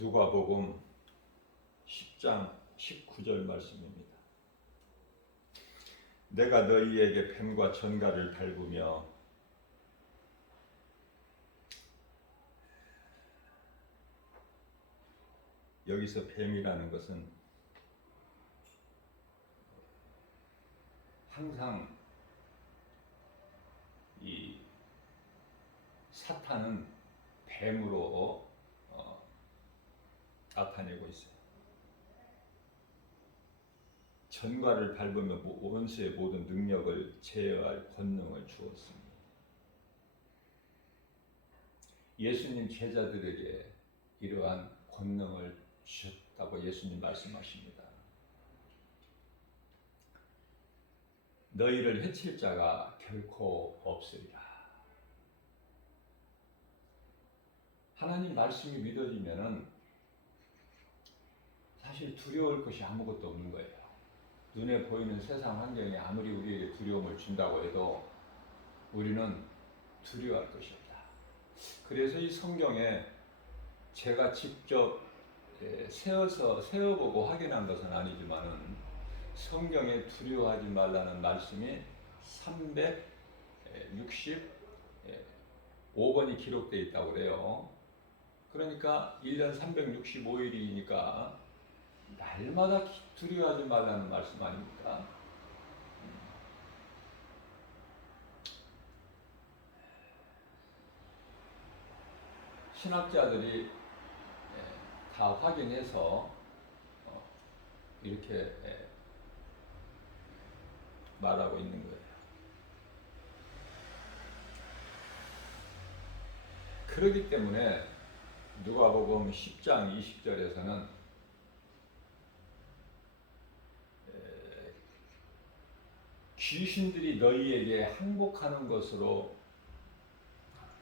누가복음 10장 19절 말씀입니다. 내가 너희에게 뱀과 전갈을 밟으며 여기서 뱀이라는 것은 항상 이 사탄은 뱀으로 나타내고 있어요. 전갈을 밟으며 원수의 모든 능력을 제어할 권능을 주었습니다. 예수님 제자들에게 이러한 권능을 주셨다고 예수님 말씀하십니다. 너희를 해칠 자가 결코 없으리라. 하나님 말씀이 믿어지면은 사실 두려울 것이 아무것도 없는 거예요. 눈에 보이는 세상 환경이 아무리 우리에게 두려움을 준다고 해도 우리는 두려워할 것이 없다. 그래서 이 성경에 제가 직접 세어보고 확인한 것은 아니지만은 성경에 두려워하지 말라는 말씀이 365번이 기록되어 있다고 그래요. 그러니까 1년 365일이니까 날마다 두려워하지 말라는 말씀 아닙니까? 신학자들이 다 확인해서 이렇게 말하고 있는 거예요. 그렇기 때문에 누가복음 10장 20절에서는 귀신들이 너희에게 항복하는 것으로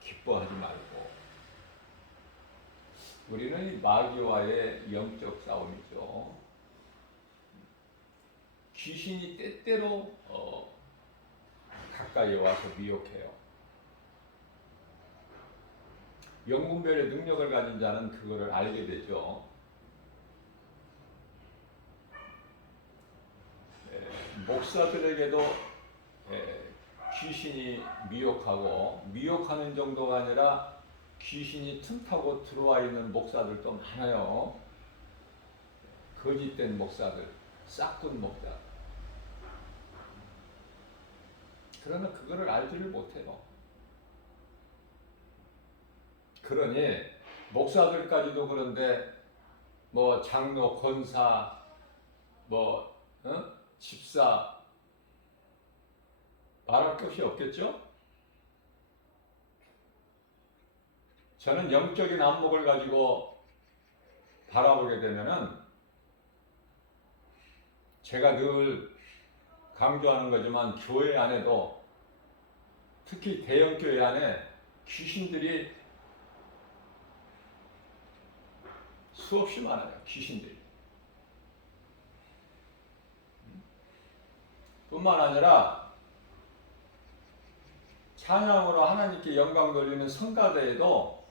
기뻐하지 말고, 우리는 이 마귀와의 영적 싸움이죠. 귀신이 때때로 가까이 와서 미혹해요. 영분별의 능력을 가진 자는 그거를 알게 되죠. 목사들에게도 귀신이 미혹하는 정도가 아니라 귀신이 틈타고 들어와 있는 목사들도 많아요. 거짓된 목사들, 싹둔 목사. 그러나 그거를 알지를 못해요. 그러니 목사들까지도 그런데 뭐 장로, 권사, 집사 말할 것이 없겠죠? 저는 영적인 안목을 가지고 바라보게 되면은 제가 늘 강조하는 거지만 교회 안에도 특히 대형 교회 안에 귀신들이 수없이 많아요. 귀신들이. 뿐만 아니라 찬양으로 하나님께 영광 돌리는 성가대에도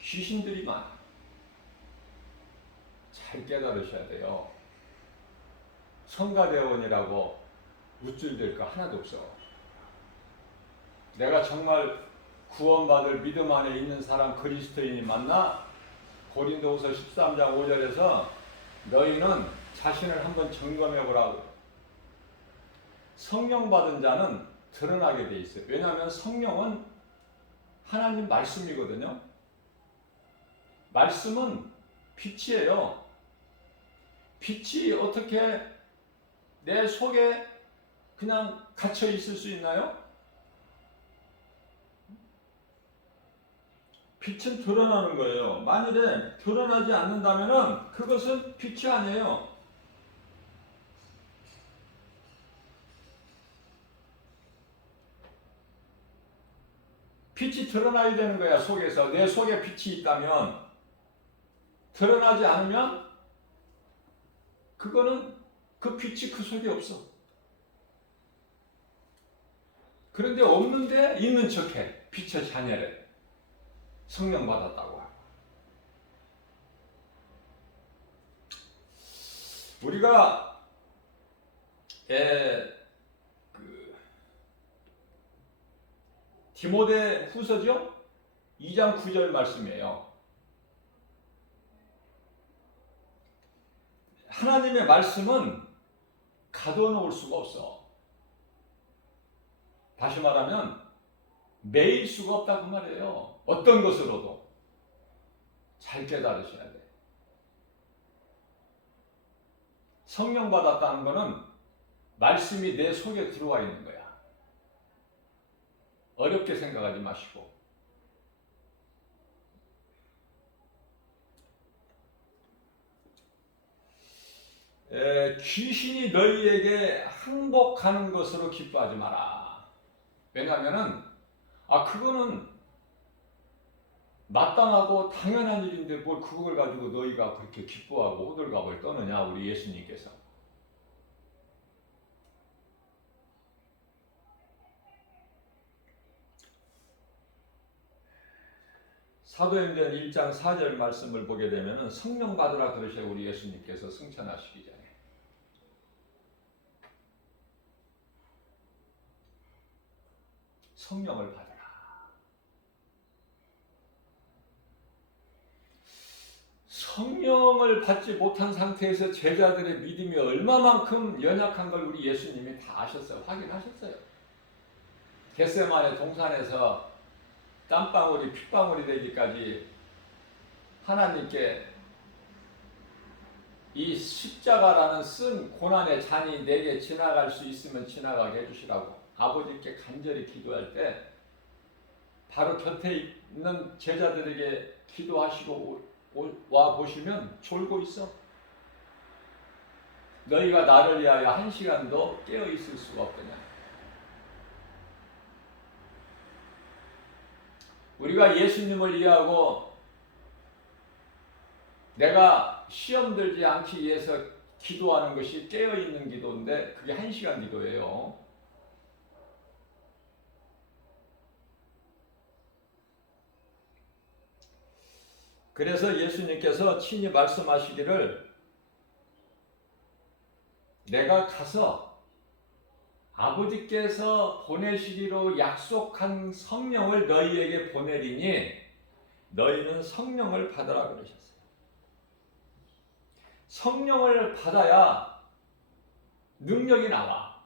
귀신들이 많아요. 잘 깨달으셔야 돼요. 성가대원이라고 우쭐댈 거 하나도 없어. 내가 정말 구원받을 믿음 안에 있는 사람 그리스도인이 맞나? 고린도후서 13장 5절에서 너희는 자신을 한번 점검해 보라고. 성령 받은 자는 드러나게 돼 있어요. 왜냐하면 성령은 하나님 말씀이거든요. 말씀은 빛이에요. 빛이 어떻게 내 속에 그냥 갇혀 있을 수 있나요? 빛은 드러나는 거예요. 만일에 드러나지 않는다면 그것은 빛이 아니에요. 빛이 드러나야 되는 거야. 속에서. 내 속에 빛이 있다면, 드러나지 않으면 그거는 그 빛이 그 속에 없어. 그런데 없는데 있는 척해. 빛의 자녀를 성령 받았다고 하고. 우리가 디모데 후서죠? 2장 9절 말씀이에요. 하나님의 말씀은 가둬놓을 수가 없어. 다시 말하면 매일 수가 없다 그 말이에요. 어떤 것으로도 잘 깨달으셔야 돼. 성령 받았다는 것은 말씀이 내 속에 들어와 있는 거야. 어렵게 생각하지 마시고. 귀신이 너희에게 항복하는 것으로 기뻐하지 마라. 왜냐하면은 그거는 마땅하고 당연한 일인데 뭘 그걸 가지고 너희가 그렇게 기뻐하고 호들갑을 떠느냐, 우리 예수님께서. 사도행전 1장 4절 말씀을 보게 되면 성령 받으라 그러셔 우리 예수님께서 승천하시기 전에. 성령을 받으라. 성령을 받지 못한 상태에서 제자들의 믿음이 얼마만큼 연약한 걸 우리 예수님이 다 아셨어요. 확인하셨어요. 겟세마네 동산에서 땀방울이 핏방울이 되기까지 하나님께 이 십자가라는 쓴 고난의 잔이 내게 지나갈 수 있으면 지나가게 해주시라고 아버지께 간절히 기도할 때 바로 곁에 있는 제자들에게 기도하시고 와 보시면 졸고 있어. 너희가 나를 위하여 1시간도 깨어 있을 수가 없더냐. 우리가 예수님을 위하고 내가 시험 들지 않기 위해서 기도하는 것이 깨어있는 기도인데 그게 1시간 기도예요. 그래서 예수님께서 친히 말씀하시기를 내가 가서 아버지께서 보내시기로 약속한 성령을 너희에게 보내리니 너희는 성령을 받으라 그러셨어요. 성령을 받아야 능력이 나와.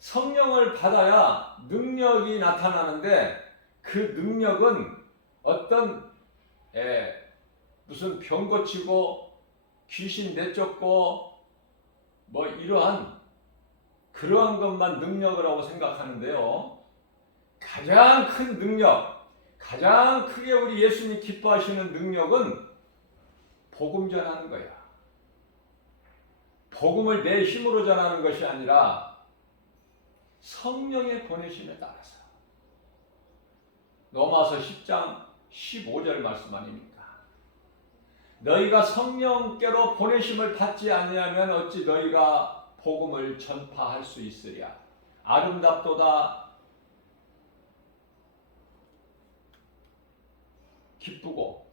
성령을 받아야 능력이 나타나는데 그 능력은 어떤 무슨 병 고치고 귀신 내쫓고 뭐 이러한 그러한 것만 능력이라고 생각하는데요. 가장 큰 능력, 가장 크게 우리 예수님 기뻐하시는 능력은 복음 전하는 거야. 복음을 내 힘으로 전하는 것이 아니라 성령의 보내심에 따라서. 로마서 10장 15절 말씀 아닙니까? 너희가 성령께로 보내심을 받지 아니하면 어찌 너희가 복음을 전파할 수 있으랴. 아름답도다 기쁘고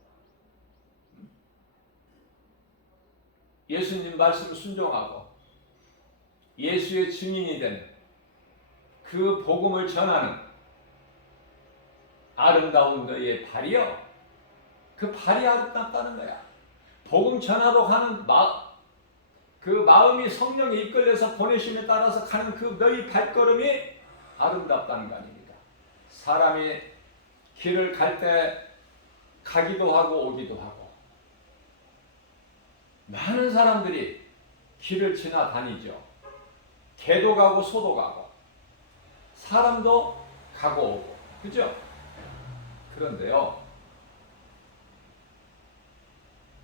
예수님 말씀 순종하고 예수의 증인이 되는 그 복음을 전하는 아름다운 너희의 발이여. 그 발이 아름답다는 거야. 복음 전하러 가는 그 마음이 성령에 이끌려서 보내심에 따라서 가는 그 너희 발걸음이 아름답다는 거 아닙니까? 사람이 길을 갈 때 가기도 하고 오기도 하고 많은 사람들이 길을 지나다니죠. 개도 가고 소도 가고 사람도 가고 오고 그죠? 그런데요,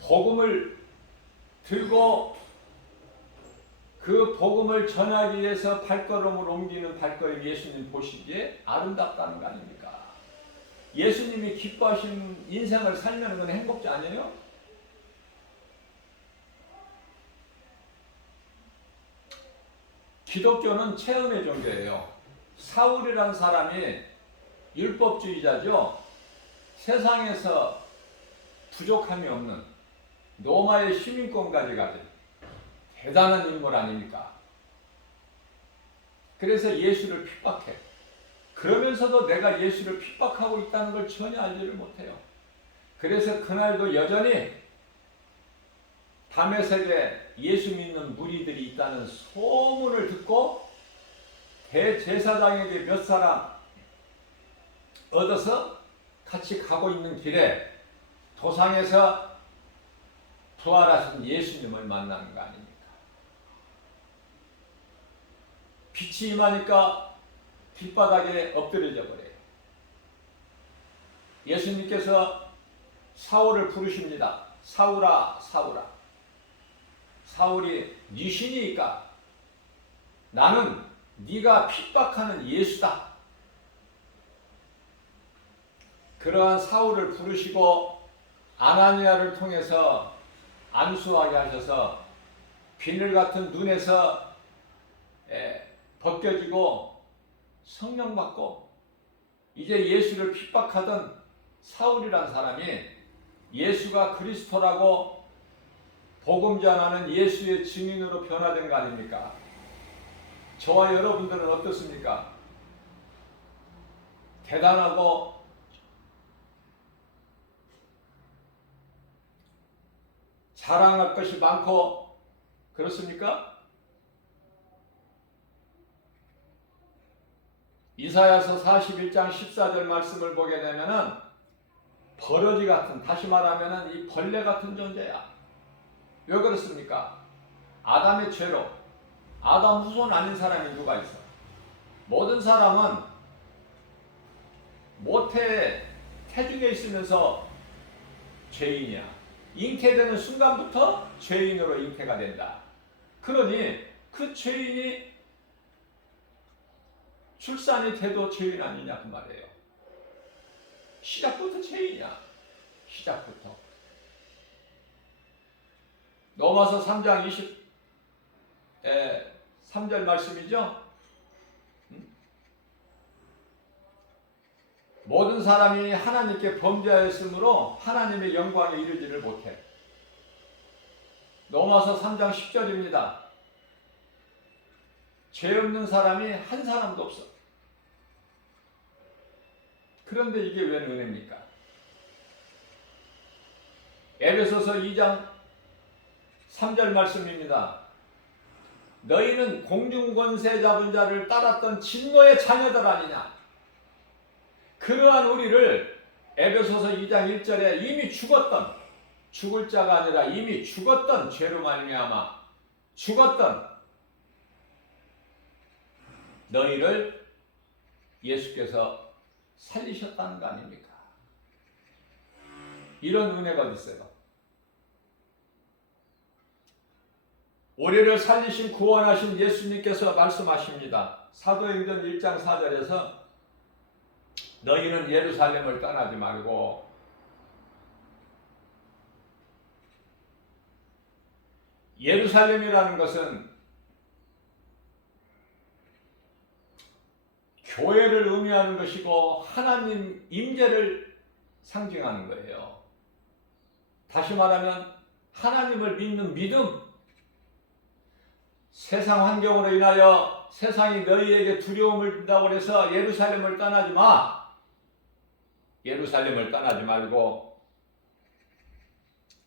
복음을 들고 그 복음을 전하기 위해서 발걸음을 옮기는 발걸음 예수님 보시기에 아름답다는 거 아닙니까? 예수님이 기뻐하시는 인생을 살면 건 행복지 아니에요? 기독교는 체험의 종교예요. 사울이라는 사람이 율법주의자죠. 세상에서 부족함이 없는 로마의 시민권까지 가진 대단한 인물 아닙니까? 그래서 예수를 핍박해. 그러면서도 내가 예수를 핍박하고 있다는 걸 전혀 알지를 못해요. 그래서 그날도 여전히 다메섹에 예수 믿는 무리들이 있다는 소문을 듣고 대제사장에게 몇 사람 얻어서 같이 가고 있는 길에 도상에서 부활하신 예수님을 만나는 거 아닙니까? 빛이 임하니까 길바닥에 엎드려져 버려요. 예수님께서 사울을 부르십니다. 사울아, 사울아. 사울이 네 신이니까 나는 네가 핍박하는 예수다. 그러한 사울을 부르시고 아나니아를 통해서 안수하게 하셔서 비늘 같은 눈에서 벗겨지고 성령 받고 이제 예수를 핍박하던 사울이란 사람이 예수가 그리스도라고 복음 전하는 예수의 증인으로 변화된 거 아닙니까? 저와 여러분들은 어떻습니까? 대단하고 자랑할 것이 많고 그렇습니까? 이사야서 41장 14절 말씀을 보게 되면은 버러지 같은, 다시 말하면은 이 벌레 같은 존재야. 왜 그렇습니까? 아담의 죄로 아담 후손 아닌 사람이 누가 있어? 모든 사람은 모태 태중에 있으면서 죄인이야. 잉태되는 순간부터 죄인으로 잉태가 된다. 그러니 그 죄인이 출산이 돼도 죄인 아니냐 그 말이에요. 시작부터 죄인이야. 시작부터. 로마서 3장 23절 말씀이죠. 모든 사람이 하나님께 범죄하였으므로 하나님의 영광에 이르지를 못해. 로마서 3장 10절입니다. 죄 없는 사람이 한 사람도 없어. 그런데 이게 왜 은혜입니까? 에베소서 2장 3절 말씀입니다. 너희는 공중권세 잡은 자를 따랐던 진노의 자녀들 아니냐. 그러한 우리를 에베소서 2장 1절에 이미 죽었던, 죽을 자가 아니라 이미 죽었던 죄로 말미암아 죽었던 너희를 예수께서 살리셨다는 거 아닙니까? 이런 은혜가 어디 있어요? 우리를 살리신 구원하신 예수님께서 말씀하십니다. 사도행전 1장 4절에서 너희는 예루살렘을 떠나지 말고 예루살렘이라는 것은 교회를 의미하는 것이고 하나님 임재를 상징하는 거예요. 다시 말하면 하나님을 믿는 믿음. 세상 환경으로 인하여 세상이 너희에게 두려움을 준다고 해서 예루살렘을 떠나지 마. 예루살렘을 떠나지 말고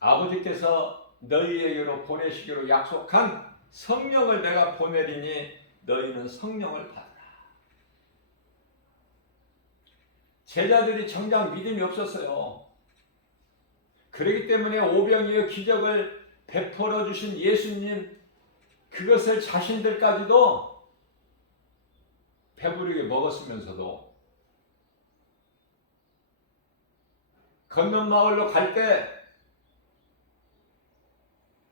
아버지께서 너희에게로 보내시기로 약속한 성령을 내가 보내리니 너희는 성령을 받으라. 제자들이 정작 믿음이 없었어요. 그렇기 때문에 오병이어 기적을 베풀어 주신 예수님, 그것을 자신들까지도 배부르게 먹었으면서도 건넌 마을로 갈 때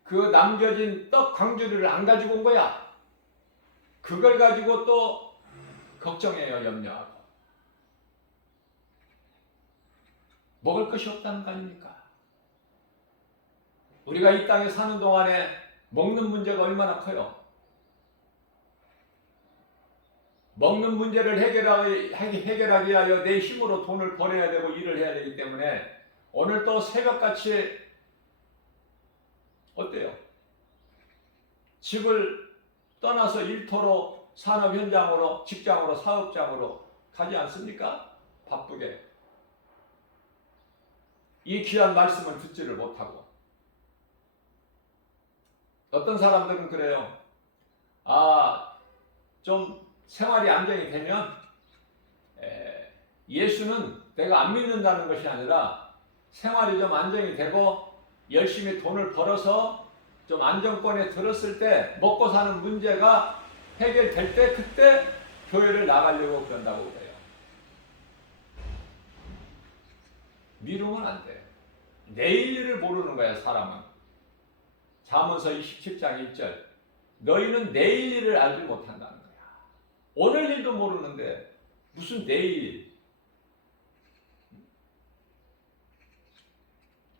그 남겨진 떡 광주리를 안 가지고 온 거야. 그걸 가지고 또 걱정해요. 염려하고. 먹을 것이 없다는 거 아닙니까? 우리가 이 땅에 사는 동안에 먹는 문제가 얼마나 커요. 먹는 문제를 해결하기 위하여 내 힘으로 돈을 벌어야 되고 일을 해야 되기 때문에 오늘 또 새벽같이 어때요? 집을 떠나서 일터로, 산업 현장으로, 직장으로, 사업장으로 가지 않습니까? 바쁘게. 이 귀한 말씀을 듣지를 못하고. 어떤 사람들은 그래요. 좀 생활이 안정이 되면 예수는 내가 안 믿는다는 것이 아니라 생활이 좀 안정이 되고 열심히 돈을 벌어서 좀 안정권에 들었을 때 먹고 사는 문제가 해결될 때 그때 교회를 나가려고 그런다고 그래요. 미루면 안 돼. 내일 일을 모르는 거야, 사람은. 잠언서 27장 1절. 너희는 내일 일을 알지 못한다는 거야. 오늘 일도 모르는데 무슨 내일 일.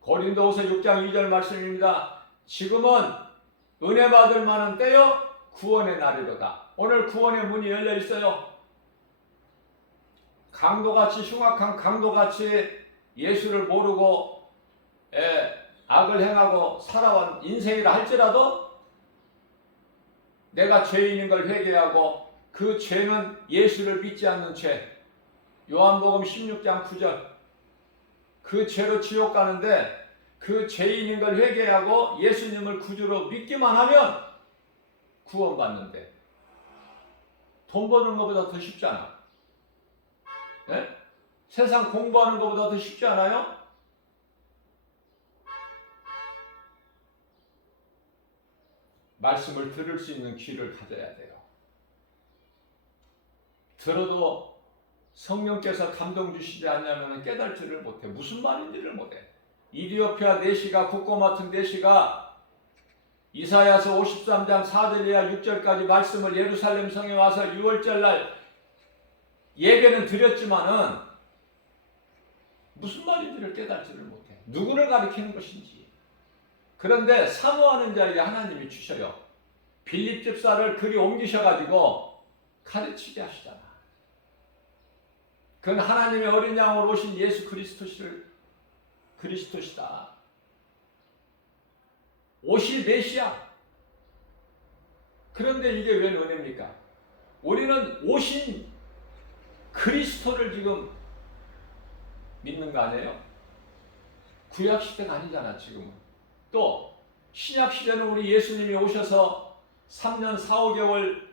고린도후서 6장 2절 말씀입니다. 지금은 은혜 받을 만한 때요 구원의 날이로다. 오늘 구원의 문이 열려 있어요. 강도같이 흉악한 강도같이 예수를 모르고 악을 행하고 살아온 인생이라 할지라도 내가 죄인인 걸 회개하고 그 죄는 예수를 믿지 않는 죄. 요한복음 16장 9절. 그 죄로 지옥 가는데 그 죄인인 걸 회개하고 예수님을 구주로 믿기만 하면 구원받는데 돈 버는 것보다 더 쉽지 않아. 네? 세상 공부하는 것보다 더 쉽지 않아요? 말씀을 들을 수 있는 귀를 가져야 돼요. 들어도 성령께서 감동 주시지 않냐면 깨달지를 못해. 무슨 말인지를 못해. 이디오피아 내시가 국고 맡은 내시가 이사야서 53장 4절 이하 6절까지 말씀을 예루살렘 성에 와서 6월절 날 예배는 드렸지만은 무슨 말인지를 깨달지를 못해. 누구를 가리키는 것인지. 그런데 사모하는 자에게 하나님이 주셔요. 빌립 집사를 그리 옮기셔가지고 가르치게 하시잖아. 그건 하나님의 어린 양으로 오신 예수 그리스도시다. 오실 메시아. 그런데 이게 왜 은혜입니까? 우리는 오신 그리스도를 지금 믿는 거 아니에요? 구약 시대가 아니잖아 지금은. 또 신약 시대는 우리 예수님이 오셔서 3년 4, 5개월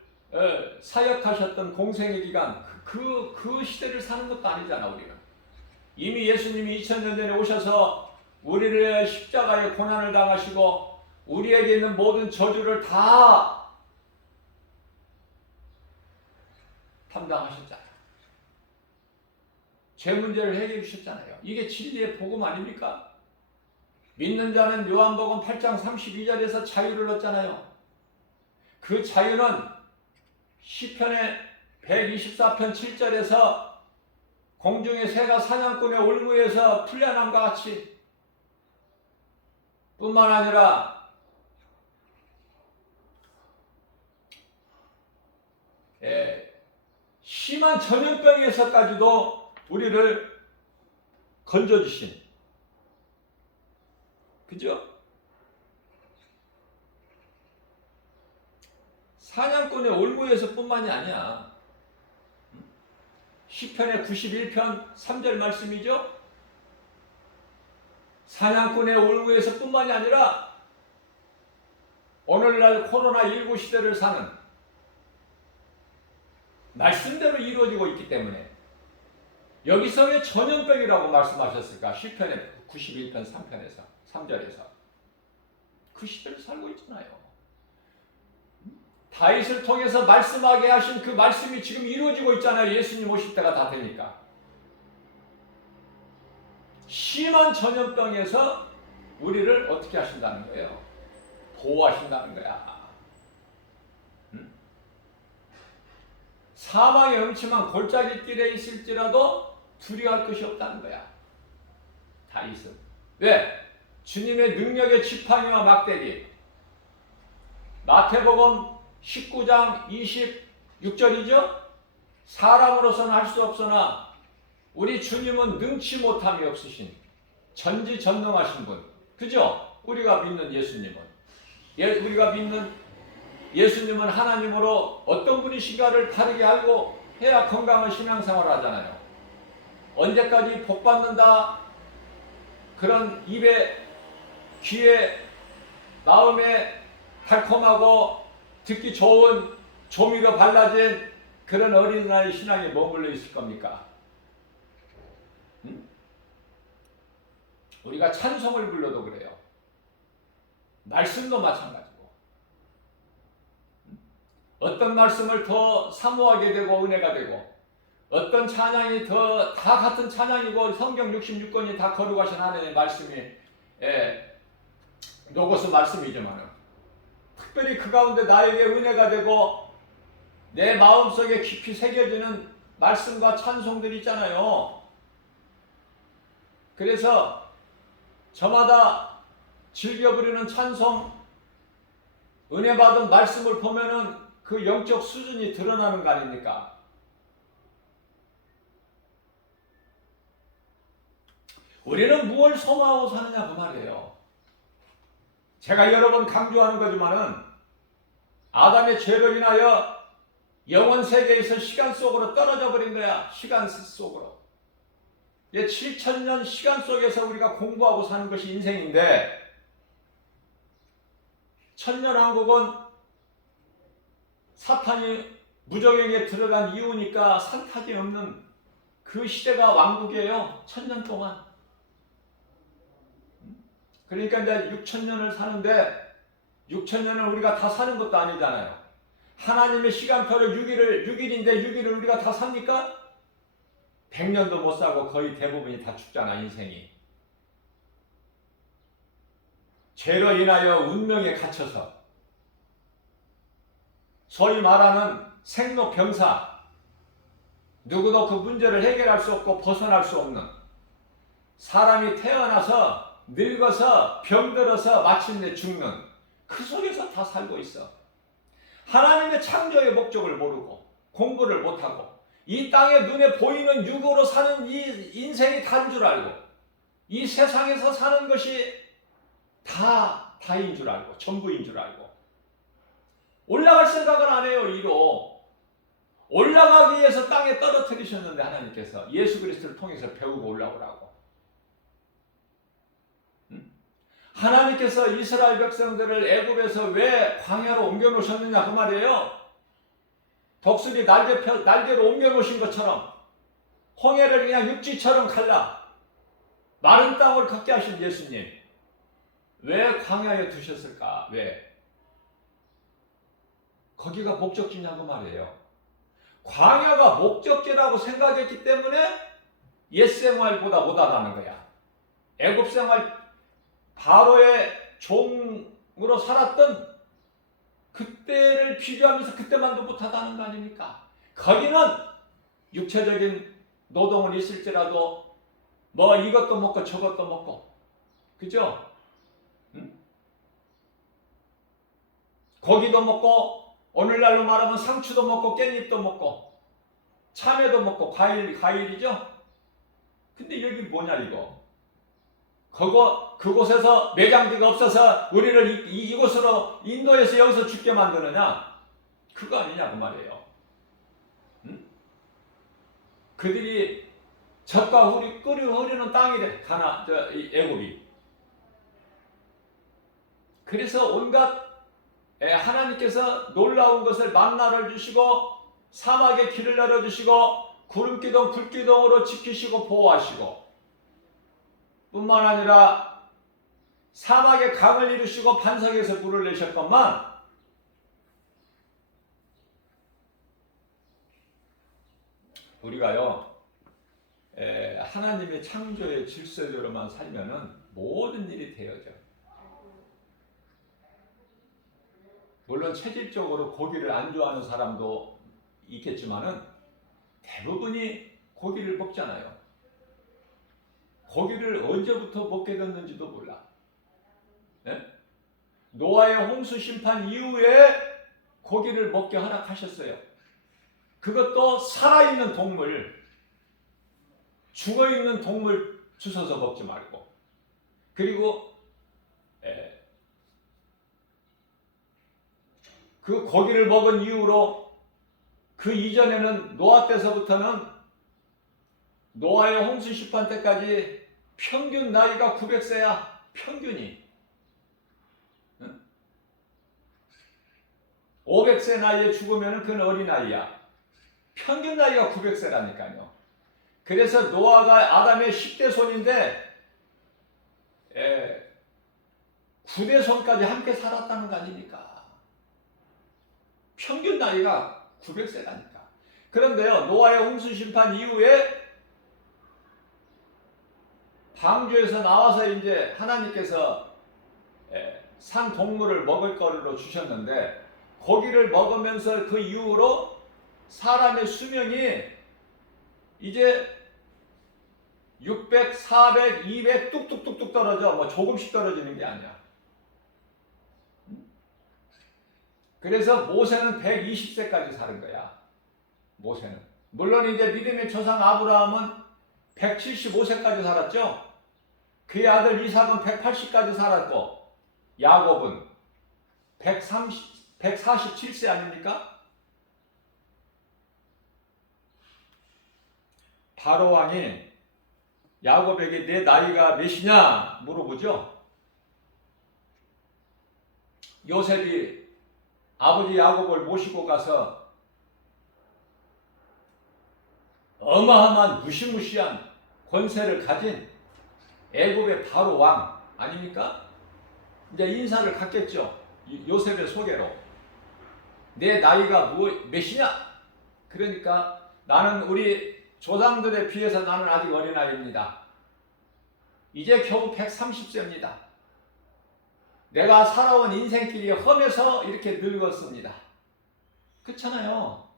사역하셨던 공생의 기간 그 시대를 사는 것도 아니잖아. 우리는 이미 예수님이 2000년 전에 오셔서 우리를 십자가의 고난을 당하시고 우리에게 있는 모든 저주를 다 담당하셨잖아요. 죄 문제를 해결해 주셨잖아요. 이게 진리의 복음 아닙니까? 믿는 자는 요한복음 8장 32절에서 자유를 얻잖아요. 그 자유는 시편의 124편 7절에서 공중의 새가 사냥꾼의 올무에서 풀려남과 같이 뿐만 아니라 심한 전염병에서까지도 우리를 건져주신, 그죠? 사냥꾼의 올무에서 뿐만이 아니야. 시편의 91편 3절 말씀이죠. 사냥꾼의 올무에서 뿐만이 아니라 오늘날 코로나19 시대를 사는 말씀대로 이루어지고 있기 때문에 여기서 왜 전염병이라고 말씀하셨을까? 시편의 91편 3절에서 그 시대를 살고 있잖아요. 다윗을 통해서 말씀하게 하신 그 말씀이 지금 이루어지고 있잖아요. 예수님 오실 때가 다 되니까. 심한 전염병에서 우리를 어떻게 하신다는 거예요? 보호하신다는 거야. 사망의 음침한 골짜기 길에 있을지라도 두려워할 것이 없다는 거야. 다윗은. 왜? 주님의 능력의 지팡이와 막대기. 마태복음 19장 26절이죠. 사람으로서는 할 수 없으나 우리 주님은 능치 못함이 없으신 전지전능하신 분. 그죠? 우리가 믿는 예수님은 우리가 믿는 예수님은 하나님으로 어떤 분이신가를 바르게 알고 해야 건강한 신앙생활을 하잖아요. 언제까지 복받는다 그런 입에 귀에 마음에 달콤하고 듣기 좋은 조미료 발라진 그런 어린아이 신앙에 머물러 있을 겁니까? 응? 우리가 찬송을 불러도 그래요. 말씀도 마찬가지고. 어떤 말씀을 더 사모하게 되고 은혜가 되고 어떤 찬양이 더 다 같은 찬양이고 성경 66권이 다 거룩하신 하나님의 말씀이 로고스 말씀이지만 특별히 그 가운데 나에게 은혜가 되고 내 마음속에 깊이 새겨지는 말씀과 찬송들이 있잖아요. 그래서 저마다 즐겨 부르는 찬송, 은혜 받은 말씀을 보면은 그 영적 수준이 드러나는 거 아닙니까? 우리는 무엇을 소망하고 사느냐 그 말이에요. 제가 여러 번 강조하는 거지만은 아담의 죄로 인하여 영원 세계에서 시간 속으로 떨어져 버린 거야. 시간 속으로. 7,000년 시간 속에서 우리가 공부하고 사는 것이 인생인데 천년왕국은 사탄이 무적행에 들어간 이유니까 산타기 없는 그 시대가 왕국이에요. 1,000년 동안. 그러니까 이제 6,000년을 사는데 6,000년을 우리가 다 사는 것도 아니잖아요. 하나님의 시간표를 6일인데 6일을 우리가 다 삽니까? 100년도 못 사고 거의 대부분이 다 죽잖아, 인생이. 죄로 인하여 운명에 갇혀서 소위 말하는 생로병사, 누구도 그 문제를 해결할 수 없고 벗어날 수 없는 사람이 태어나서 늙어서 병들어서 마침내 죽는 그 속에서 다 살고 있어. 하나님의 창조의 목적을 모르고 공부를 못하고 이 땅에 눈에 보이는 육으로 사는 이 인생이 다인 줄 알고 이 세상에서 사는 것이 다인 줄 알고 전부인 줄 알고 올라갈 생각을 안 해요. 이로 올라가기 위해서 땅에 떨어뜨리셨는데 하나님께서 예수 그리스도를 통해서 배우고 올라오라고. 하나님께서 이스라엘 백성들을 애굽에서 왜 광야로 옮겨 놓으셨느냐 그 말이에요. 독수리 날개로 옮겨 놓으신 것처럼 홍해를 그냥 육지처럼 갈라 마른 땅을 걷게 하신 예수님, 왜 광야에 두셨을까? 왜? 거기가 목적지냐고 말이에요. 광야가 목적지라고 생각했기 때문에 옛 생활보다 못하다는 거야. 애굽 생활 바로의 종으로 살았던 그때를 비교하면서 그때만도 못하다는 거 아닙니까? 거기는 육체적인 노동은 있을지라도 뭐 이것도 먹고 저것도 먹고, 그죠? 응? 고기도 먹고 오늘날로 말하면 상추도 먹고 깻잎도 먹고 참외도 먹고 과일이죠? 근데 여기 뭐냐 이거? 그곳에서 매장지가 없어서 우리를 이곳으로 인도에서 여기서 죽게 만드느냐? 그거 아니냐 그 말이에요. 응? 그들이 젖과 꿀이 흐르는 땅이래. 애굽이. 그래서 온갖 하나님께서 놀라운 것을 만나를 주시고 사막에 길을 열어주시고 구름기둥 불기둥으로 지키시고 보호하시고 뿐만 아니라 사막에 강을 이루시고 반석에서 물을 내셨건만 우리가요 하나님의 창조의 질서대로만 살면은 모든 일이 되어져. 물론 체질적으로 고기를 안 좋아하는 사람도 있겠지만은 대부분이 고기를 먹잖아요. 고기를 언제부터 먹게 됐는지도 몰라. 네? 노아의 홍수 심판 이후에 고기를 먹게 허락하셨어요. 그것도 살아있는 동물, 죽어있는 동물 주워서 먹지 말고. 그리고 그 고기를 먹은 이후로 그 이전에는 노아 때서부터는 노아의 홍수 심판 때까지 평균 나이가 900세야. 평균이. 500세 나이에 죽으면 그건 어린아이야. 평균 나이가 900세라니까요. 그래서 노아가 아담의 10대 손인데 9대 손까지 함께 살았다는 거 아닙니까? 평균 나이가 900세라니까. 그런데요, 노아의 홍수 심판 이후에 방주에서 나와서 이제 하나님께서 산 동물을 먹을 거로 주셨는데 고기를 먹으면서 그 이후로 사람의 수명이 이제 600, 400, 200 뚝뚝뚝뚝 떨어져. 뭐 조금씩 떨어지는 게 아니야. 그래서 모세는 120세까지 사는 거야. 모세는. 물론 이제 믿음의 조상 아브라함은 175세까지 살았죠. 그의 아들 이삭은 180까지 살았고 야곱은 147세 아닙니까? 바로 왕이 야곱에게 내 나이가 몇이냐 물어보죠. 요셉이 아버지 야곱을 모시고 가서 어마어마한 무시무시한 권세를 가진 애굽의 바로 왕 아닙니까? 이제 인사를 갖겠죠. 요셉의 소개로. 내 나이가 몇이냐? 그러니까 나는 우리 조상들에 비해서 나는 아직 어린아이입니다. 이제 겨우 130세입니다. 내가 살아온 인생길이 험해서 이렇게 늙었습니다. 그렇잖아요.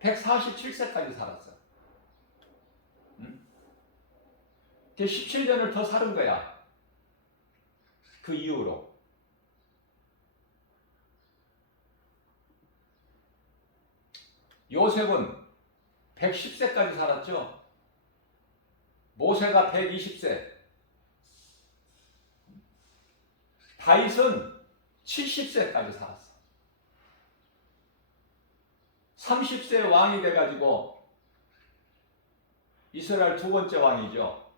147세까지 살았어. 응? 17년을 더 사는 거야. 그 이후로. 요셉은 110세까지 살았죠. 모세가 120세. 다윗은 70세까지 살았어. 30세 왕이 돼가지고 이스라엘 두 번째 왕이죠.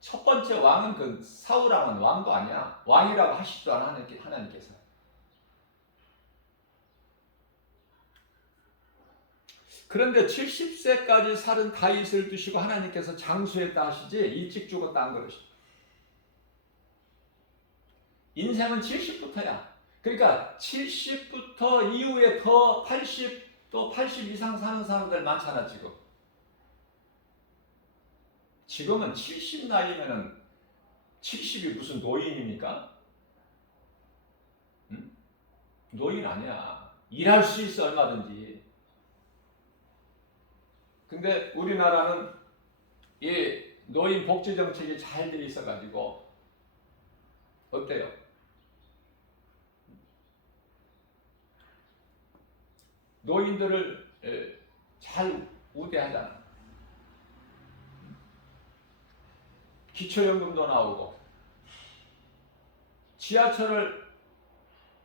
첫 번째 왕은 그 사울왕은 왕도 아니야. 왕이라고 하시지도 않아 하나님께서. 그런데 70세까지 살은 다윗을 두시고 하나님께서 장수했다 하시지 일찍 죽었다 안 그러시죠. 인생은 70부터야. 그러니까 70부터 이후에 더 80, 또 80 이상 사는 사람들 많잖아 지금. 지금은 70 나이면은 70이 무슨 노인입니까? 응? 노인 아니야. 일할 수 있어 얼마든지. 근데 우리나라는 이 노인 복지 정책이 잘 돼 있어가지고 어때요? 노인들을 잘 우대하잖아. 기초연금도 나오고 지하철을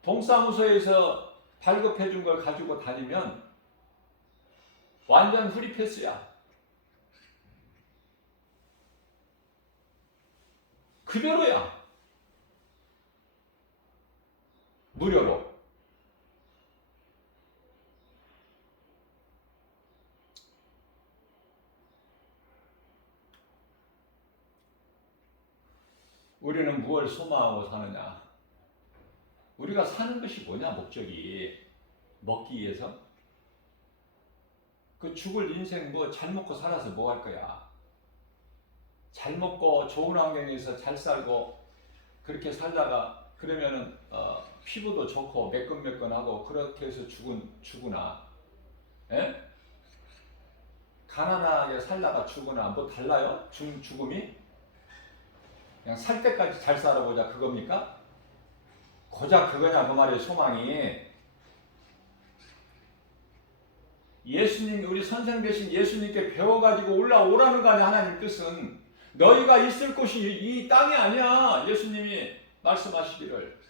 동사무소에서 발급해 준 걸 가지고 다니면 완전 프리 패스야. 그대로야. 무료로. 우리는 무엇을 소망하고 사느냐? 우리가 사는 것이 뭐냐? 목적이 먹기 위해서? 그 죽을 인생 뭐 잘 먹고 살아서 뭐 할 거야? 잘 먹고 좋은 환경에서 잘 살고 그렇게 살다가 그러면은 피부도 좋고 매끈매끈하고 그렇게 해서 죽으나? 에? 가난하게 살다가 죽으나 뭐 달라요? 죽음이? 그냥 살 때까지 잘 살아보자 그겁니까? 고작 그거냐 그 말이에요. 소망이. 예수님 우리 선생 되신 예수님께 배워가지고 올라오라는 거 아니야. 하나님 뜻은 너희가 있을 곳이 이 땅이 아니야. 예수님이 말씀하시기를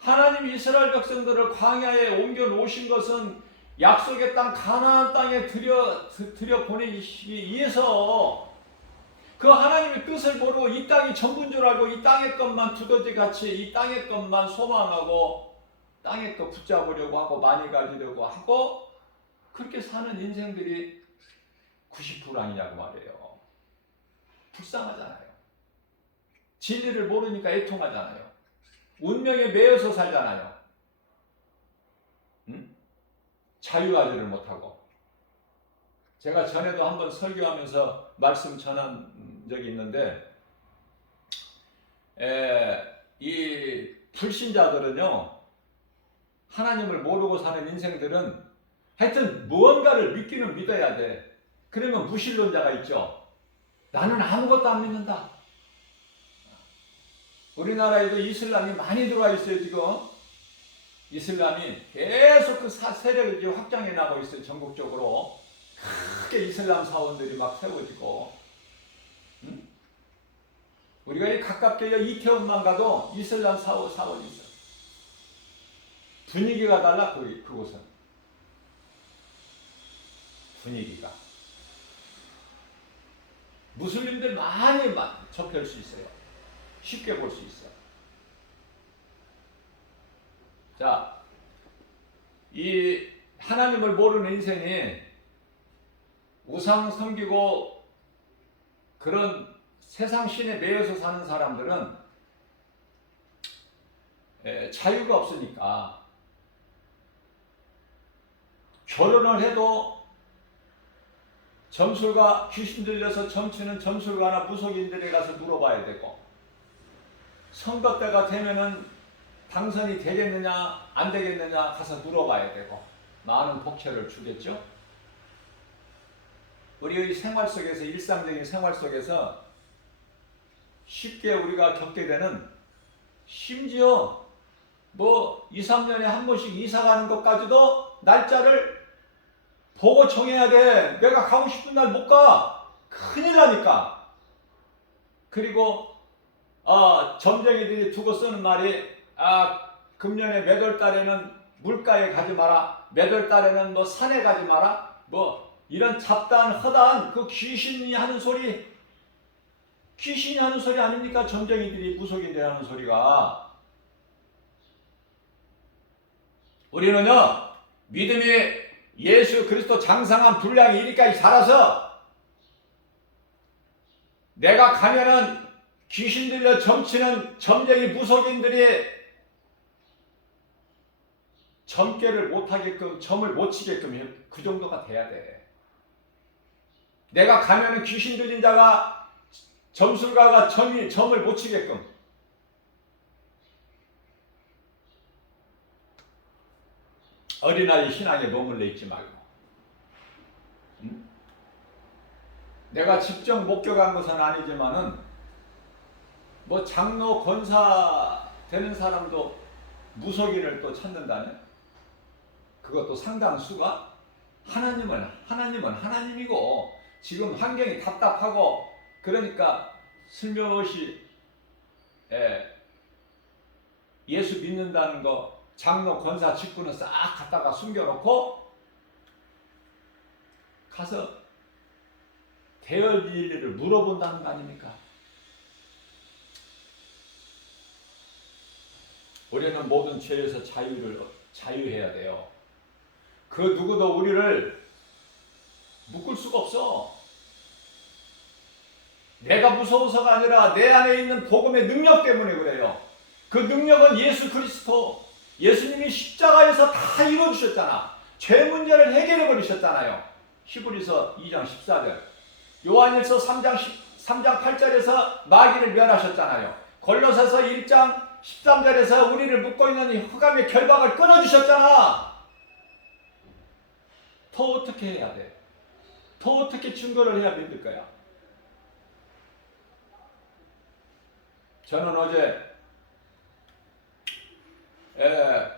하나님이 이스라엘 백성들을 광야에 옮겨 놓으신 것은 약속의 땅 가나안 땅에 들여 보내시기 위해서, 그 하나님의 뜻을 모르고 이 땅이 전부인 줄 알고 이 땅의 것만 두더지같이 이 땅의 것만 소망하고 땅의 것 붙잡으려고 하고 많이 가지려고 하고 그렇게 사는 인생들이 90% 아니냐고 말이에요. 불쌍하잖아요. 진리를 모르니까 애통하잖아요. 운명에 매여서 살잖아요. 응? 자유하지를 못하고. 제가 전에도 한번 설교하면서 말씀 전한 적이 있는데, 이 불신자들은요, 하나님을 모르고 사는 인생들은 하여튼 무언가를 믿기는 믿어야 돼. 그러면 무신론자가 있죠. 나는 아무것도 안 믿는다. 우리나라에도 이슬람이 많이 들어와 있어요, 지금. 이슬람이 계속 그 세력이 확장해 나가고 있어요, 전국적으로. 크게 이슬람 사원들이 막 세워지고. 응? 우리가 이 가깝게 이태원만 가도 이슬람 사원이 있어. 분위기가 달라, 그곳은. 분위기가. 무슬림들 많이 접할 수 있어요. 쉽게 볼 수 있어요. 자, 이 하나님을 모르는 인생이 우상 섬기고 그런 세상 신에 매여서 사는 사람들은 자유가 없으니까 결혼을 해도 점술가, 귀신 들려서 점치는 점술가나 무속인들에 가서 물어봐야 되고, 선거 때가 되면은 당선이 되겠느냐 안 되겠느냐 가서 물어봐야 되고, 많은 복채를 주겠죠. 우리의 생활 속에서, 일상적인 생활 속에서 쉽게 우리가 겪게 되는, 심지어 뭐 2, 3년에 한 번씩 이사 가는 것까지도 날짜를 보고 정해야 돼. 내가 가고 싶은 날 못 가. 큰일 나니까. 그리고 점쟁이들이 두고 쓰는 말이, 금년에 몇 월 달에는 물가에 가지 마라, 몇 월 달에는 뭐 산에 가지 마라, 뭐 이런 잡다한 허다한 그 귀신이 하는 소리 아닙니까? 점쟁이들이, 무속인들이 하는 소리가. 우리는요, 믿음이 예수 그리스도 장상한 분량이 이리까지 자라서 내가 가면은 귀신 들려 점치는 점쟁이 무속인들이 점괘를 못하게끔, 점을 못 치게끔 그 정도가 돼야 돼. 내가 가면은 귀신 들린 자가, 점술가가 점을 못 치게끔. 어린아이 신앙에 머물러 있지 말고. 응? 내가 직접 목격한 것은 아니지만은 뭐 장로 권사 되는 사람도 무속인을 또 찾는다네. 그것도 상당수가. 하나님은 하나님이고, 지금 환경이 답답하고 그러니까 슬며시 예수 믿는다는 거, 장로 권사 직분은 싹 갖다가 숨겨놓고 가서 대열 일리를 물어본다는 거 아닙니까? 우리는 모든 죄에서 자유해야 돼요. 그 누구도 우리를 묶을 수가 없어. 내가 무서워서가 아니라 내 안에 있는 복음의 능력 때문에 그래요. 그 능력은 예수 그리스도, 예수님이 십자가에서 다 이루어주셨잖아. 죄 문제를 해결해 버리셨잖아요. 히브리서 2장 14절, 요한일서 3장 8절에서 마귀를 멸하셨잖아요. 골로새서 1장 13절에서 우리를 묶고 있는 이 흑암의 결박을 끊어주셨잖아. 더 어떻게 해야 돼? 더 어떻게 증거를 해야 믿을 거야? 저는 어제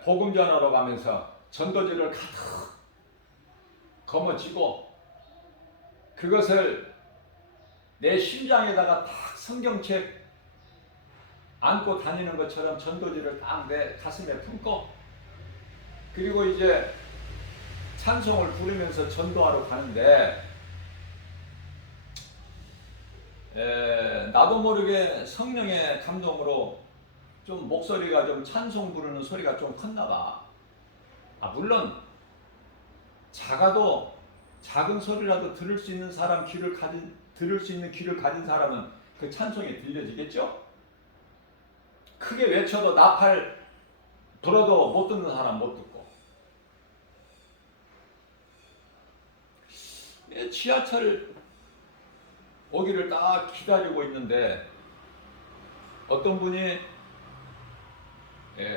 복음 전하러 가면서 전도지를 가득 거머쥐고 그것을 내 심장에다가 딱 성경책 안고 다니는 것처럼 전도지를 딱 내 가슴에 품고, 그리고 이제 찬송을 부르면서 전도하러 가는데, 나도 모르게 성령의 감동으로 좀 목소리가 좀 찬송 부르는 소리가 좀 컸나 봐. 물론 작아도 작은 소리라도 들을 수 있는 사람 들을 수 있는 귀를 가진 사람은 그 찬송이 들려지겠죠? 크게 외쳐도 나팔 불어도 못 듣는 사람 못 듣고. 지하철 오기를 딱 기다리고 있는데 어떤 분이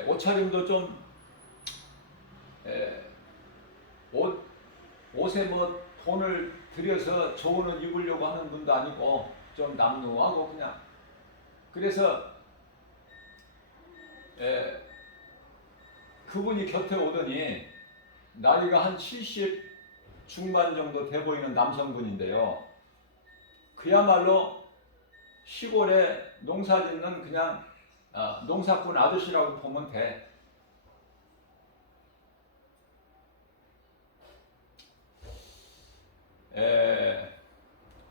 옷차림도 좀 옷에 뭐 돈을 들여서 좋은 옷 입으려고 하는 분도 아니고 좀 남루하고 그냥, 그래서 그분이 곁에 오더니 나이가 한 70 중반 정도 돼 보이는 남성분인데요. 그야말로 시골에 농사 짓는 그냥 농사꾼 아저씨라고 보면 돼.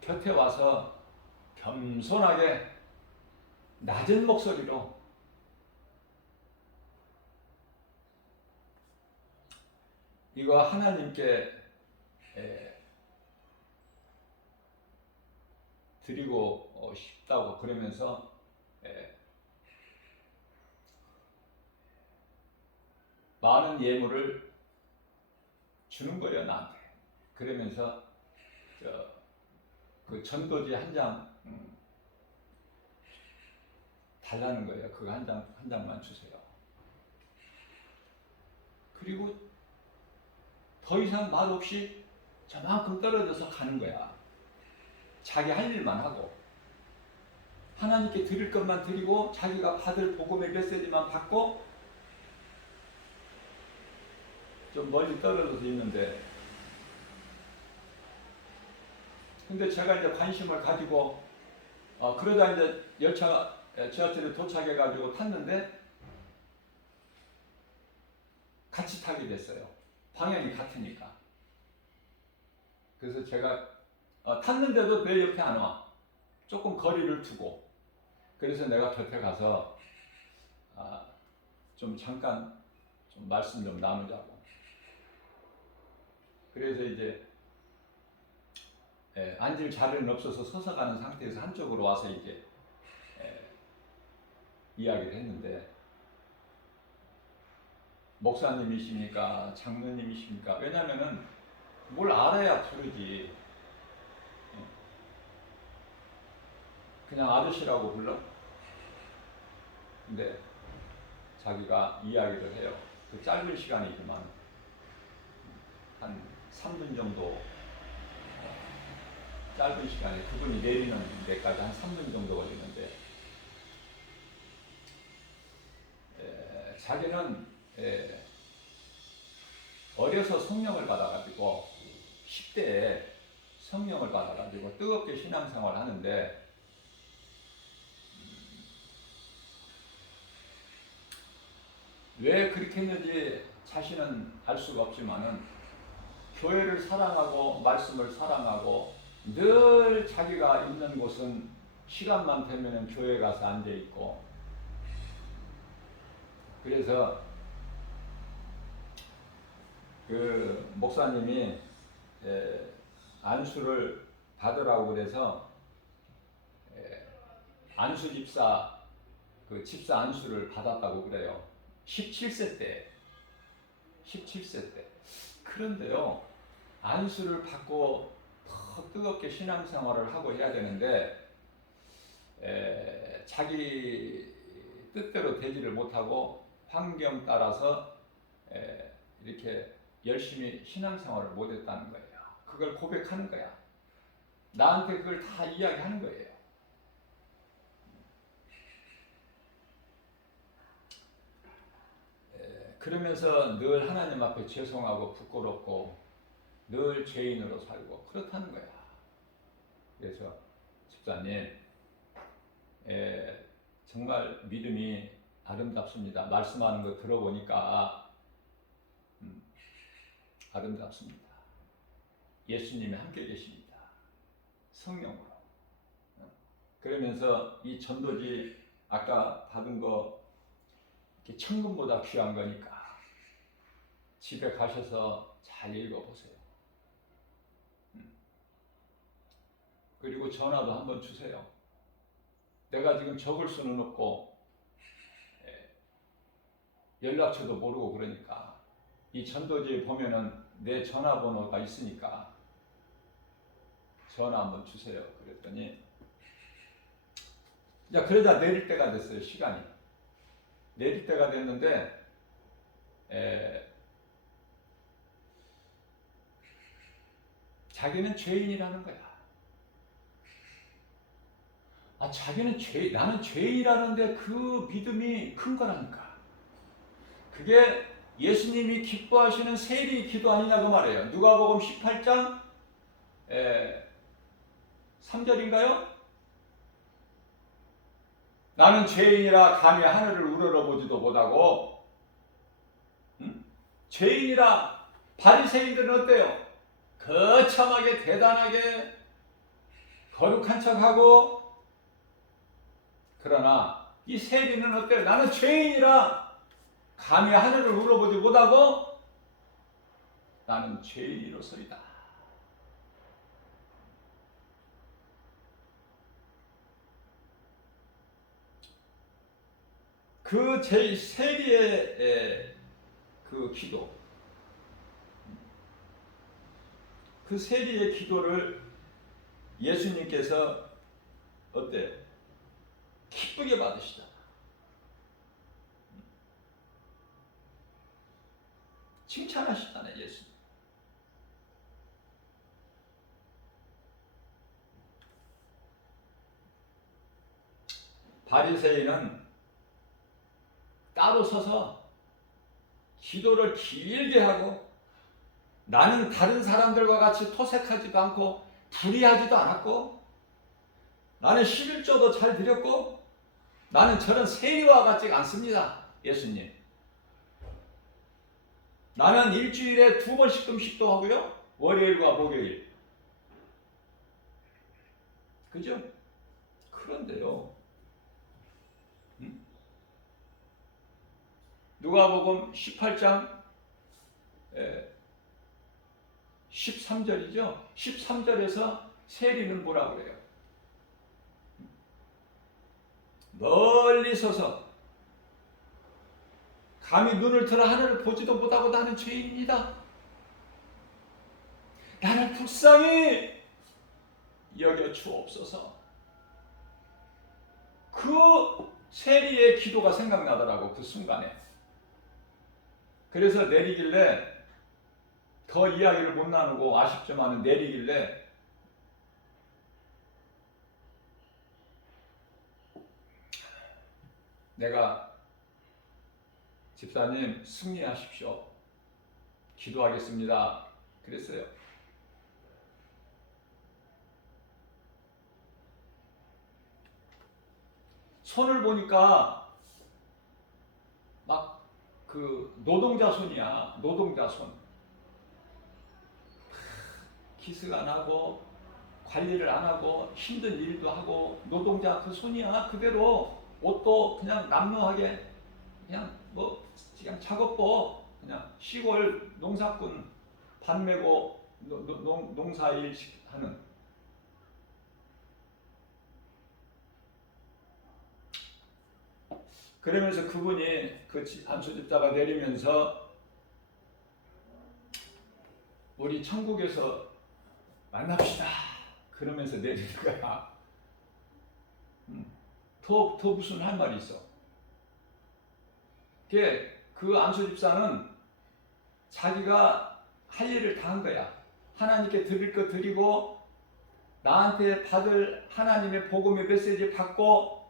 곁에 와서 겸손하게 낮은 목소리로 이거 하나님께 드리고 싶다고 그러면서 많은 예물을 주는 거예요, 나한테. 그러면서 그 전도지 한 장 달라는 거예요. 그거 한 장만 주세요. 그리고 더 이상 말 없이 저만큼 떨어져서 가는 거야. 자기 할 일만 하고 하나님께 드릴 것만 드리고 자기가 받을 복음의 메시지만 받고 좀 멀리 떨어져서 있는데, 근데 제가 이제 관심을 가지고 그러다 이제 지하철에 도착해 가지고 탔는데 같이 타게 됐어요. 방향이 같으니까. 그래서 제가 탔는데도 내 옆에 안 와. 조금 거리를 두고. 그래서 내가 곁에 가서 좀 잠깐 좀 말씀 좀 나누자고. 그래서 이제 앉을 자리는 없어서 서서 가는 상태에서 한쪽으로 와서 이제 이야기를 했는데, 목사님이십니까? 장로님이십니까? 왜냐면은 뭘 알아야 부르지. 그냥 아저씨라고 불러? 근데 자기가 이야기를 해요. 그 짧은 시간이지만 한 3분 정도, 짧은 시간에 그분이 내리는 데까지 한 3분 정도 걸리는데, 자기는 어려서 성령을 받아가지고 10대에 성령을 받아가지고 뜨겁게 신앙생활을 하는데, 왜 그렇게 했는지 자신은 알 수가 없지만은 교회를 사랑하고 말씀을 사랑하고 늘 자기가 있는 곳은 시간만 되면은 교회 가서 앉아 있고, 그래서 그 목사님이 안수를 받으라고 그래서 안수 집사, 그 집사 안수를 받았다고 그래요. 17세 때. 그런데요, 안수를 받고 더 뜨겁게 신앙생활을 하고 해야 되는데 자기 뜻대로 되지를 못하고 환경 따라서 이렇게 열심히 신앙생활을 못했다는 거예요. 그걸 고백하는 거야. 나한테 그걸 다 이야기하는 거예요. 그러면서 늘 하나님 앞에 죄송하고 부끄럽고 늘 죄인으로 살고 그렇다는 거야. 그래서 집사님, 정말 믿음이 아름답습니다. 말씀하는 거 들어보니까 아름답습니다. 예수님이 함께 계십니다. 성령으로. 그러면서 이 전도지 아까 받은 거 천금보다 귀한 거니까 집에 가셔서 잘 읽어보세요. 그리고 전화도 한번 주세요. 내가 지금 적을 수는 없고 연락처도 모르고 그러니까 이 전도지에 보면은 내 전화번호가 있으니까 전화 한번 주세요. 그랬더니 이제 그러다 내릴 때가 됐어요. 시간이 내릴 때가 됐는데 자기는 죄인이라는 거야. 자기는 나는 죄인이라는데 그 믿음이 큰 거라니까. 그게 예수님이 기뻐하시는 세리 기도 아니냐고 말해요. 누가복음 18장 3절인가요? 나는 죄인이라 감히 하늘을 우러러보지도 못하고, 죄인이라. 바리새인들은 어때요? 거참하게 대단하게 거룩한 척하고, 그러나 이 세리는 어때요? 나는 죄인이라 감히 하늘을 우러보지 못하고 나는 죄인이로서이다. 그 세리의 그 기도, 그 세리의 기도를 예수님께서 어때요? 기쁘게 받으시다. 칭찬하시잖아요, 예수님. 바리새인은 따로 서서 기도를 길게 하고, 나는 다른 사람들과 같이 토색하지도 않고 불의하지도 않았고, 나는 11조도 잘 드렸고, 나는 저런 세리와 같지 않습니다. 예수님. 나는 일주일에 2번씩 금식도 하고요. 월요일과 목요일. 그죠? 그런데요. 누가복음 18장 13절이죠. 13절에서 세리는 뭐라 그래요? 멀리 서서 감히 눈을 들어 하늘을 보지도 못하고 나는 죄인이다. 나를 불쌍히 여겨 주옵소서. 그 세리의 기도가 생각나더라고, 그 순간에. 그래서 내리길래, 더 이야기를 못 나누고 아쉽지만은 내리길래, 내가 집사님 승리하십시오. 기도하겠습니다. 그랬어요. 손을 보니까 막 그 노동자 손이야. 노동자 손. 기스가 나고 관리를 안 하고 힘든 일도 하고 노동자 그 손이야. 그대로 옷도 그냥 남루하게 그냥 그냥 작업복, 그냥 시골 농사꾼 밭 메고 농사일 하는. 그러면서 그분이 그 안수집사가 내리면서 우리 천국에서 만납시다 그러면서 내리는 거야. 더 무슨 할 말이 있어. 그 안수집사는 자기가 할 일을 다 한 거야. 하나님께 드릴 거 드리고, 나한테 받을 하나님의 복음의 메시지 받고,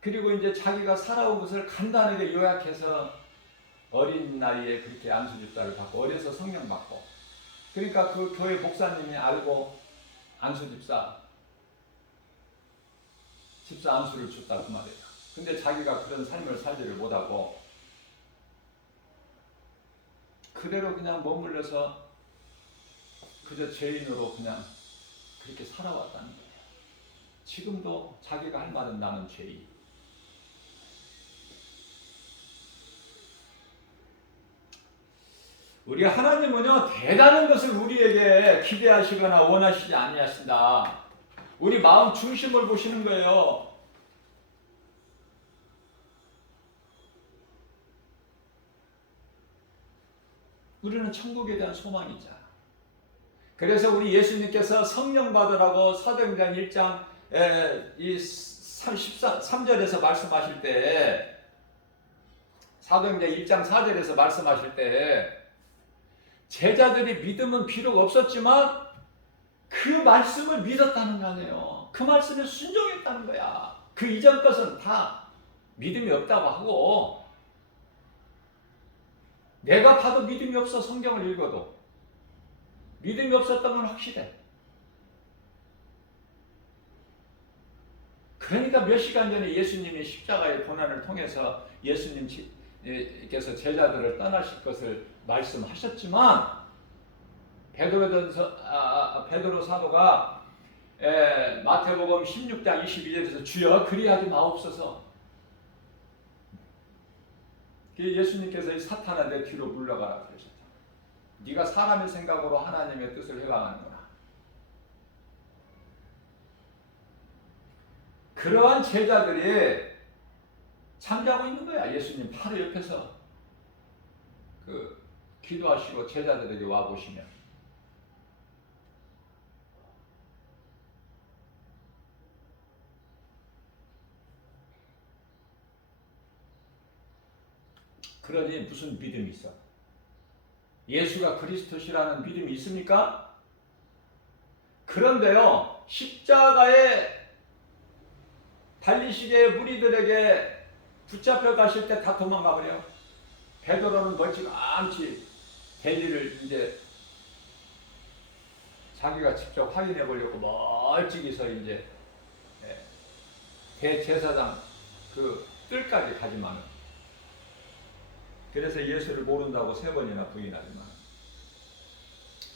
그리고 이제 자기가 살아온 것을 간단하게 요약해서 어린 나이에 그렇게 안수집사를 받고, 어려서 성령 받고, 그러니까 그 교회 목사님이 알고 안수집사 집사 안수를 줬다 그 말이에요. 근데 자기가 그런 삶을 살지를 못하고 그대로 그냥 머물러서 그저 죄인으로 그냥 그렇게 살아왔다는 거예요. 지금도 자기가 할 말은 나는 죄인. 우리 하나님은요 대단한 것을 우리에게 기대하시거나 원하시지 아니하신다. 우리 마음 중심을 보시는 거예요. 우리는 천국에 대한 소망이 있잖아. 그래서 우리 예수님께서 성령 받으라고 사도행전 1장 이 3절에서 말씀하실 때, 사도행전 1장 4절에서 말씀하실 때 제자들이 믿음은 비록 없었지만 그 말씀을 믿었다는 거 아니에요. 그 말씀에 순종했다는 거야. 그 이전 것은 다 믿음이 없다고 하고, 내가 봐도 믿음이 없어. 성경을 읽어도 믿음이 없었던 건 확실해. 그러니까 몇 시간 전에 예수님이 십자가의 고난을 통해서 예수님께서 제자들을 떠나실 것을 말씀하셨지만, 베드로 사도가 마태복음 16장 22절에서 주여 그리하지 마옵소서. 예수님께서 이 사탄아 내 뒤로 물러가라 그러셨죠. 네가 사람의 생각으로 하나님의 뜻을 해방하는구나. 그러한 제자들이 잠자고 있는 거야. 예수님 바로 옆에서 기도하시고 제자들에게 와 보시면, 그러니 무슨 믿음이 있어? 예수가 그리스도시라는 믿음이 있습니까? 그런데요, 십자가에 달리시게 무리들에게 붙잡혀 가실 때 다 도망가 버려. 베드로는 멀찌감치 대리를 이제 자기가 직접 확인해 보려고 멀찍이서 이제 대제사장 그 뜰까지 가지만은, 그래서 예수를 모른다고 3번이나 부인하지만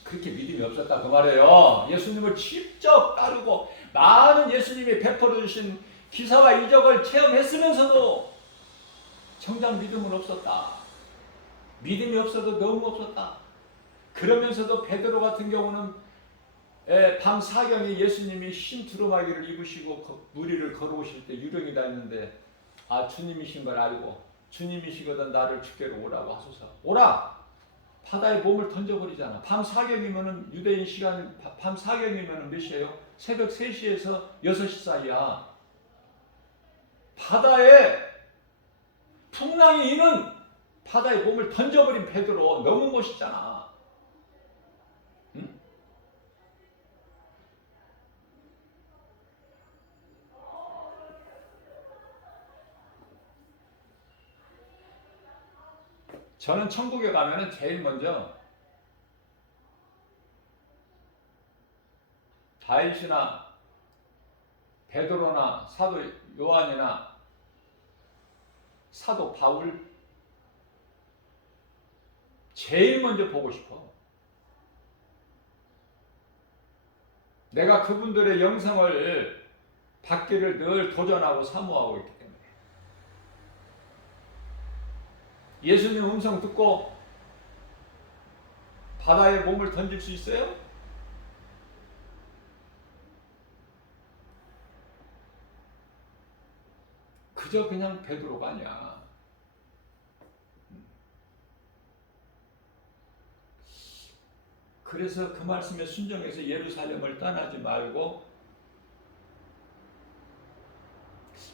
그렇게 믿음이 없었다 그 말이에요. 예수님을 직접 따르고 많은 예수님이 베풀어 주신 기사와 이적을 체험했으면서도 정작 믿음은 없었다. 믿음이 없어도 너무 없었다. 그러면서도 베드로 같은 경우는 밤 사경에 예수님이 흰 두루마기를 입으시고 무리를 걸어오실 때 유령이다 했는데, 아 주님이신 걸 알고 주님이시거든 나를 주께로 오라고 하소서. 오라! 바다에 몸을 던져버리잖아. 밤 사경이면은 유대인 시간 밤 사경이면은 몇 시예요? 새벽 3시에서 6시 사이야. 바다에 풍랑이 이는 바다에 몸을 던져버린 베드로 너무 멋있잖아. 응? 저는 천국에 가면은 제일 먼저 다윗이나 베드로나 사도 요한이나 사도 바울 제일 먼저 보고 싶어. 내가 그분들의 영성을 받기를 늘 도전하고 사모하고 있기 때문에. 예수님 음성 듣고 바다에 몸을 던질 수 있어요? 그저 그냥 베드로가 아니야. 그래서 그 말씀에 순종해서 예루살렘을 떠나지 말고,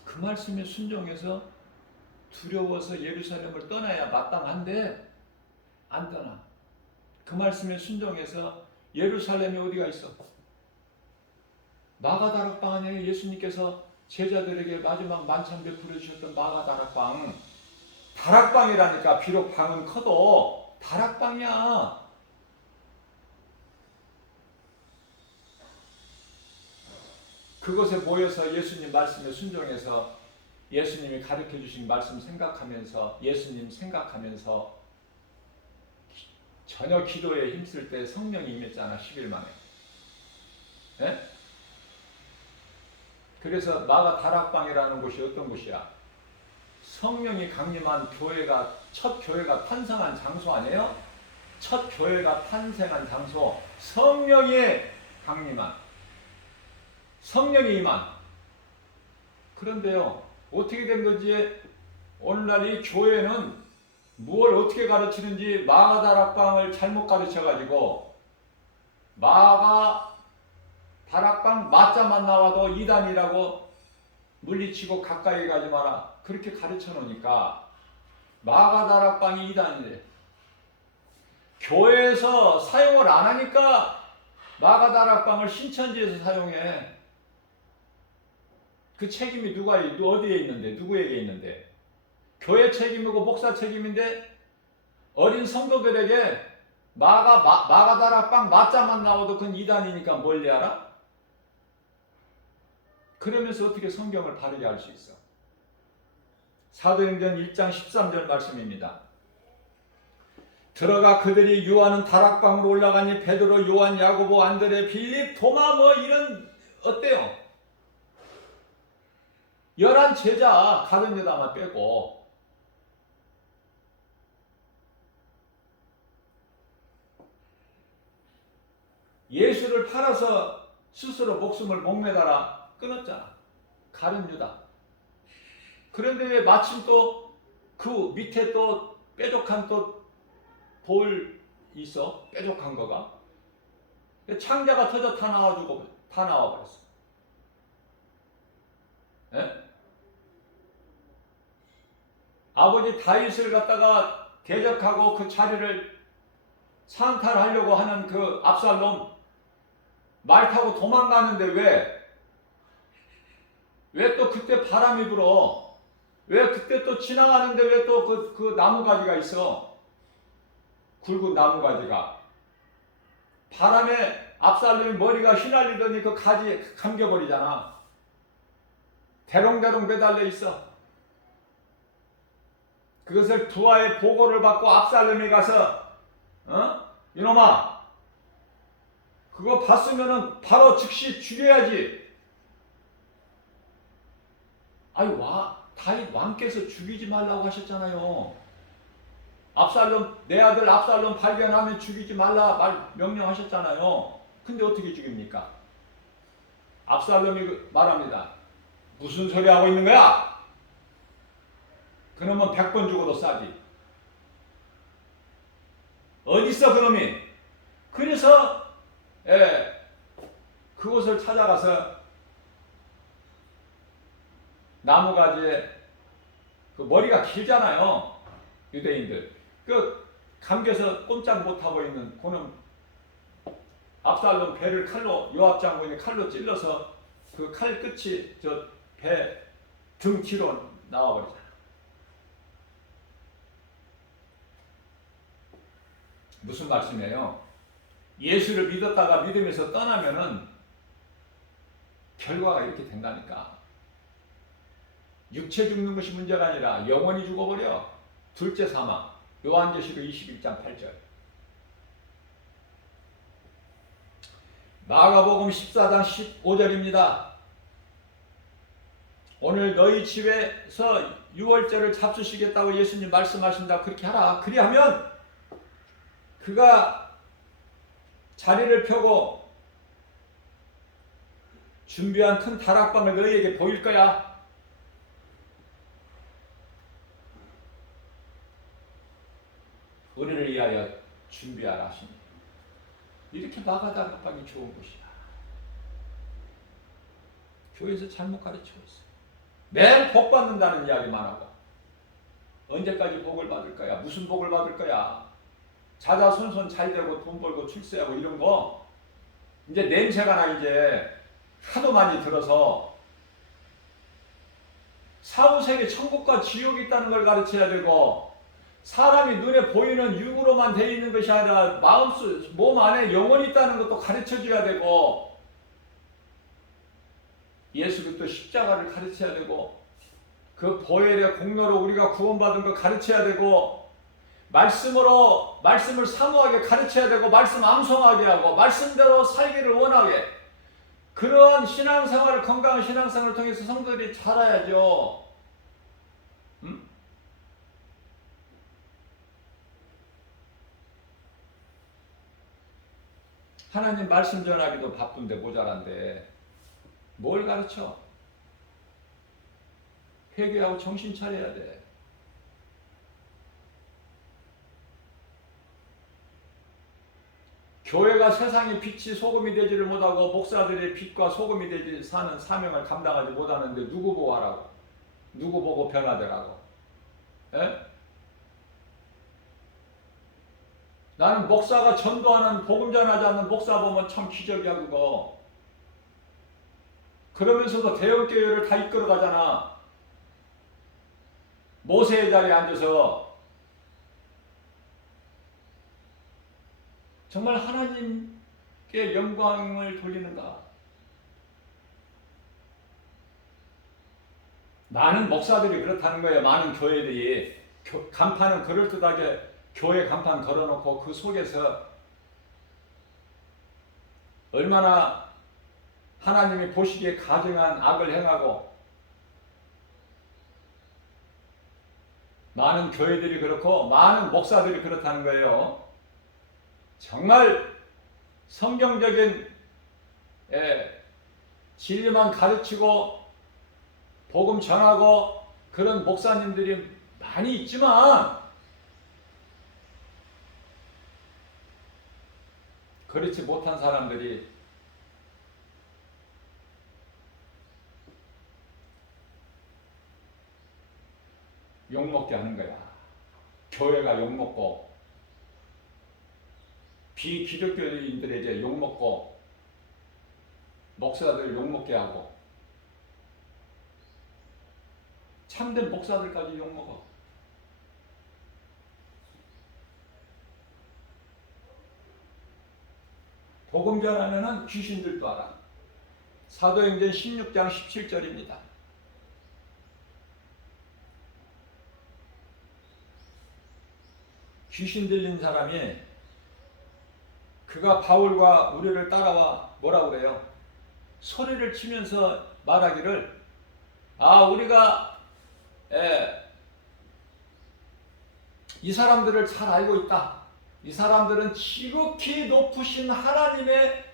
그 말씀에 순종해서 두려워서 예루살렘을 떠나야 마땅한데 안 떠나. 그 말씀에 순종해서 예루살렘에 어디가 있어? 마가다락방 안에 예수님께서 제자들에게 마지막 만찬 베풀어 주셨던 마가다락방. 다락방이라니까. 비록 방은 커도 다락방이야. 그것에 모여서 예수님 말씀에 순종해서 예수님이 가르쳐 주신 말씀 생각하면서 예수님 생각하면서 전혀 기도에 힘쓸 때 성령이 임했잖아. 10일 만에. 네? 그래서 마가 다락방이라는 곳이 어떤 곳이야? 성령이 강림한 교회가, 첫 교회가 탄생한 장소 아니에요? 첫 교회가 탄생한 장소, 성령이 강림한, 성령이 임한. 그런데요, 어떻게 된 건지 오늘날 이 교회는 무엇을 어떻게 가르치는지 마가 다락방을 잘못 가르쳐가지고 마가 다락방 맞자만 나와도 이단이라고 물리치고 가까이 가지 마라 그렇게 가르쳐 놓으니까 마가 다락방이 이단이래. 교회에서 사용을 안 하니까 마가 다락방을 신천지에서 사용해. 그 책임이 어디에 있는데, 누구에게 있는데? 교회 책임이고 목사 책임인데 어린 성도들에게 마가 다락방 맞자만 나와도 그건 이단이니까 멀리 하라? 그러면서 어떻게 성경을 바르게 할 수 있어? 사도행전 1장 13절 말씀입니다. 들어가 그들이 유하는 다락방으로 올라가니 베드로, 요한, 야고보, 안드레, 빌립, 도마 뭐 이런 어때요? 11 제자 다른 여자만 빼고 예수를 팔아서 스스로 목숨을 목매달아 끊었잖아. 가룟 유다. 그런데 왜 마침 또 그 밑에 또 뾰족한 또 돌 있어? 뾰족한 거가. 창자가 터져 다 나와버렸어. 예? 아버지 다윗을 갖다가 대적하고 그 자리를 상탈하려고 하는 그 압살롬 말 타고 도망가는데 왜 또 그때 바람이 불어? 왜 그때 또 지나가는데 왜 또 그 나무가지가 있어? 굵은 나무가지가. 바람에 압살롬이 머리가 휘날리더니 그 가지 감겨버리잖아. 대롱대롱 매달려 있어. 그것을 부하의 보고를 받고 압살롬이 가서 이놈아 그거 봤으면은 바로 즉시 죽여야지. 아이 다윗 왕께서 죽이지 말라고 하셨잖아요. 내 아들 압살롬 발견하면 죽이지 말라 명령하셨잖아요. 근데 어떻게 죽입니까? 압살롬이 말합니다. 무슨 소리 하고 있는 거야? 그놈은 100번 죽어도 싸지. 어딨어 그놈이? 그래서 그곳을 찾아가서 나무가지에 그 머리가 길잖아요. 유대인들. 그 감겨서 꼼짝 못하고 있는 그놈 압살롬 배를 요압 장군이 칼로 찔러서 그 칼 끝이 저 배 등 뒤로 나와버리잖아. 무슨 말씀이에요? 예수를 믿었다가 믿으면서 떠나면은 결과가 이렇게 된다니까. 육체 죽는 것이 문제가 아니라 영원히 죽어버려. 둘째 사망. 요한계시록 21장 8절. 마가복음 14장 15절입니다. 오늘 너희 집에서 유월절을 잡수시겠다고 예수님 말씀하신다. 그렇게 하라. 그리하면 그가 자리를 펴고 준비한 큰 다락방을 너희에게 보일 거야. 우리를 위하여 준비하라 하시니 이렇게 마가 다락방이 좋은 곳이야. 교회에서 잘못 가르치고 있어. 매일 복 받는다는 이야기만 하고 언제까지 복을 받을 거야? 무슨 복을 받을 거야? 자자손손 잘 되고 돈 벌고 출세하고 이런 거 이제 냄새가 나. 이제 하도 많이 들어서 사후세계 천국과 지옥이 있다는 걸 가르쳐야 되고 사람이 눈에 보이는 육으로만 되어 있는 것이 아니라 몸 안에 영혼이 있다는 것도 가르쳐줘야 되고 예수 그리스도 십자가를 가르쳐야 되고, 그 보혈의 공로로 우리가 구원받은 거 가르쳐야 되고, 말씀을 사모하게 가르쳐야 되고, 말씀 암송하게 하고, 말씀대로 살기를 원하게, 그러한 신앙생활을, 건강한 신앙생활을 통해서 성도들이 자라야죠. 하나님 말씀 전하기도 바쁜데 모자란데 뭘 가르쳐? 회개하고 정신 차려야 돼. 교회가 세상의 빛이 소금이 되지를 못하고 목사들의 빛과 소금이 되지 사는 사명을 감당하지 못하는데 누구 보고 하라고? 누구 보고 변화되라고? 에? 나는 목사가 전도하는, 복음 전하지 않는 목사 보면 참 기적이야 그거. 그러면서도 대형교회를 다 이끌어 가잖아. 모세의 자리에 앉아서. 정말 하나님께 영광을 돌리는가? 많은 목사들이 그렇다는 거예요. 많은 교회들이 간판은 그럴듯하게 교회 간판 걸어놓고 그 속에서 얼마나 하나님이 보시기에 가증한 악을 행하고, 많은 교회들이 그렇고 많은 목사들이 그렇다는 거예요. 정말 성경적인 진리만 가르치고 복음 전하고 그런 목사님들이 많이 있지만 그렇지 못한 사람들이 욕먹게 하는 거야. 교회가 욕먹고 비기독교인들의 이제 욕먹고 목사들 욕먹게 하고 참된 목사들까지 욕먹어. 복음 전하면은 귀신들도 알아. 사도행전 16장 17절입니다. 귀신 들린 사람이 그가 바울과 우리를 따라와 뭐라고 그래요? 소리를 치면서 말하기를, 우리가 이 사람들을 잘 알고 있다. 이 사람들은 지극히 높으신 하나님의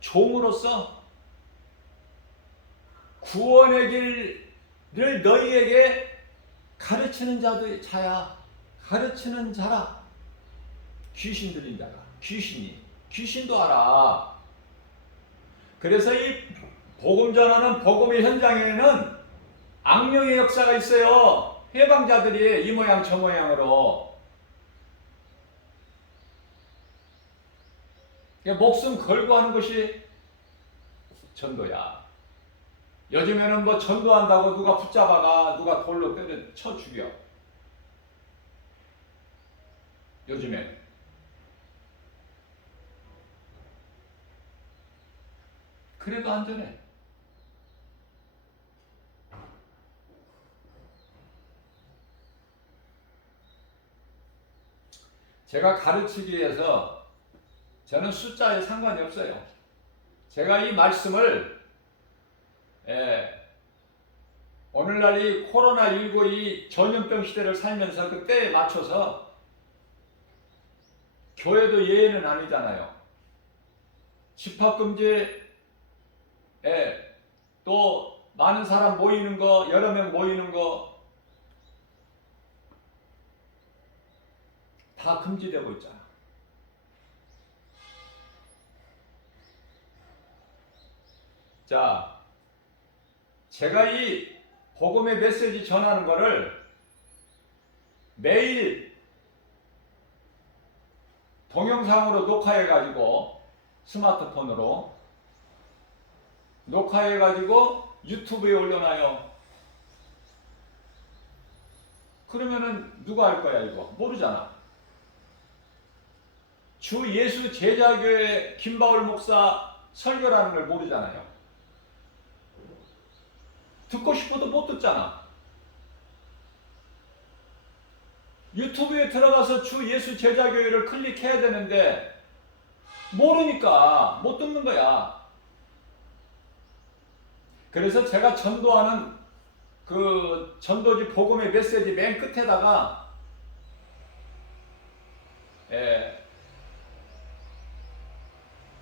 종으로서 구원의 길을 너희에게 가르치는 자야. 가르치는 자라. 귀신 들린 자가. 귀신도 알아. 그래서 이 복음 전하는 복음의 현장에는 악령의 역사가 있어요. 해방자들이 이 모양 저 모양으로 목숨 걸고 하는 것이 전도야. 요즘에는 뭐 전도한다고 누가 붙잡아가 누가 돌로 쳐 죽여. 요즘에 그래도 안전해. 제가 가르치기 위해서 저는 숫자에 상관이 없어요. 제가 이 말씀을 오늘날 이 코로나19 이 전염병 시대를 살면서 그 때에 맞춰서 교회도 예외는 아니잖아요. 집합금지, 또 많은 사람 모이는 거, 여러 명 모이는 거 다 금지되고 있잖아. 자, 제가 이 복음의 메시지 전하는 거를 매일 동영상으로 녹화해가지고 스마트폰으로 녹화해가지고 유튜브에 올려놔요. 그러면은 누가 할 거야 이거? 모르잖아. 주 예수 제자교회 김바울 목사 설교라는 걸 모르잖아요. 듣고 싶어도 못 듣잖아. 유튜브에 들어가서 주 예수 제자교회를 클릭해야 되는데 모르니까 못 듣는 거야. 그래서 제가 전도하는 그 전도지 복음의 메시지 맨 끝에다가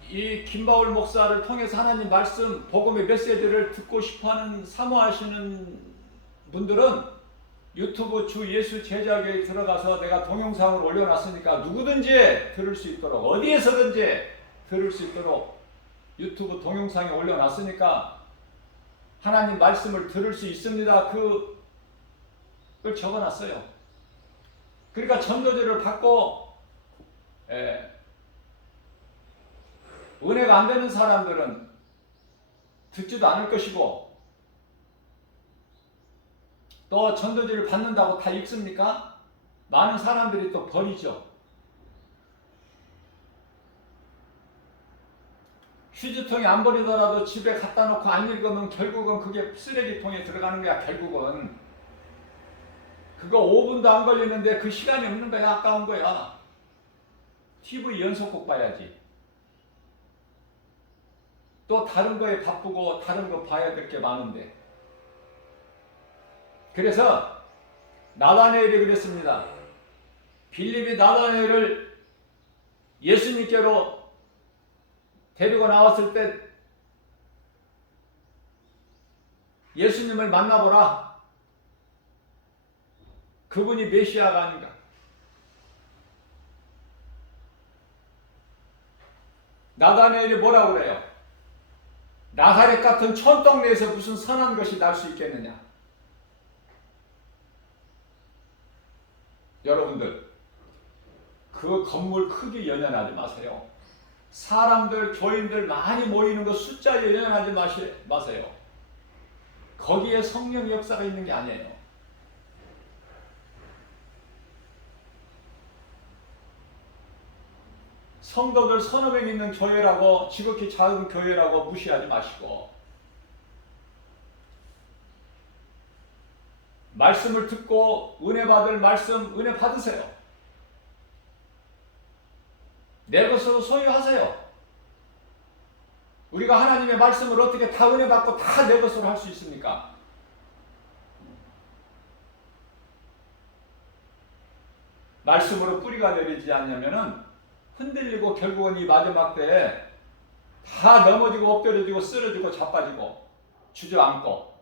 이 김바울 목사를 통해서 하나님 말씀 복음의 메시지를 듣고 싶어하는 사모하시는 분들은 유튜브 주 예수 제자교회에 들어가서 내가 동영상을 올려놨으니까 누구든지 들을 수 있도록 어디에서든지 들을 수 있도록 유튜브 동영상에 올려놨으니까 하나님 말씀을 들을 수 있습니다. 그걸 적어놨어요. 그러니까 전도제를 받고 은혜가 안 되는 사람들은 듣지도 않을 것이고 또 전도제를 받는다고 다 읽습니까? 많은 사람들이 또 버리죠. 휴지통에 안 버리더라도 집에 갖다 놓고 안 읽으면 결국은 그게 쓰레기통에 들어가는 거야. 결국은 그거 5분도 안 걸리는데 그 시간이 없는 거야. 아까운 거야. TV 연속곡 봐야지. 또 다른 거에 바쁘고 다른 거 봐야 될 게 많은데. 그래서 나다나엘이 그랬습니다. 빌립이 나다나엘을 예수님께로 데리고 나왔을 때 예수님을 만나보라. 그분이 메시아가 아닌가. 나다나엘이 뭐라고 그래요? 나사렛 같은 촌동네에서 무슨 선한 것이 날 수 있겠느냐. 여러분들 그 건물 크기 연연하지 마세요. 사람들, 교인들 많이 모이는 거 숫자에 연연하지 마세요. 거기에 성령 역사가 있는 게 아니에요. 성도들 서너 명 있는 교회라고 지극히 작은 교회라고 무시하지 마시고 말씀을 듣고 은혜 받을 말씀 은혜 받으세요. 내 것으로 소유하세요. 우리가 하나님의 말씀을 어떻게 다 은혜 받고 다 내 것으로 할 수 있습니까? 말씀으로 뿌리가 내리지 않냐면은 흔들리고 결국은 이 마지막 때에 다 넘어지고 엎드려지고 쓰러지고 자빠지고 주저앉고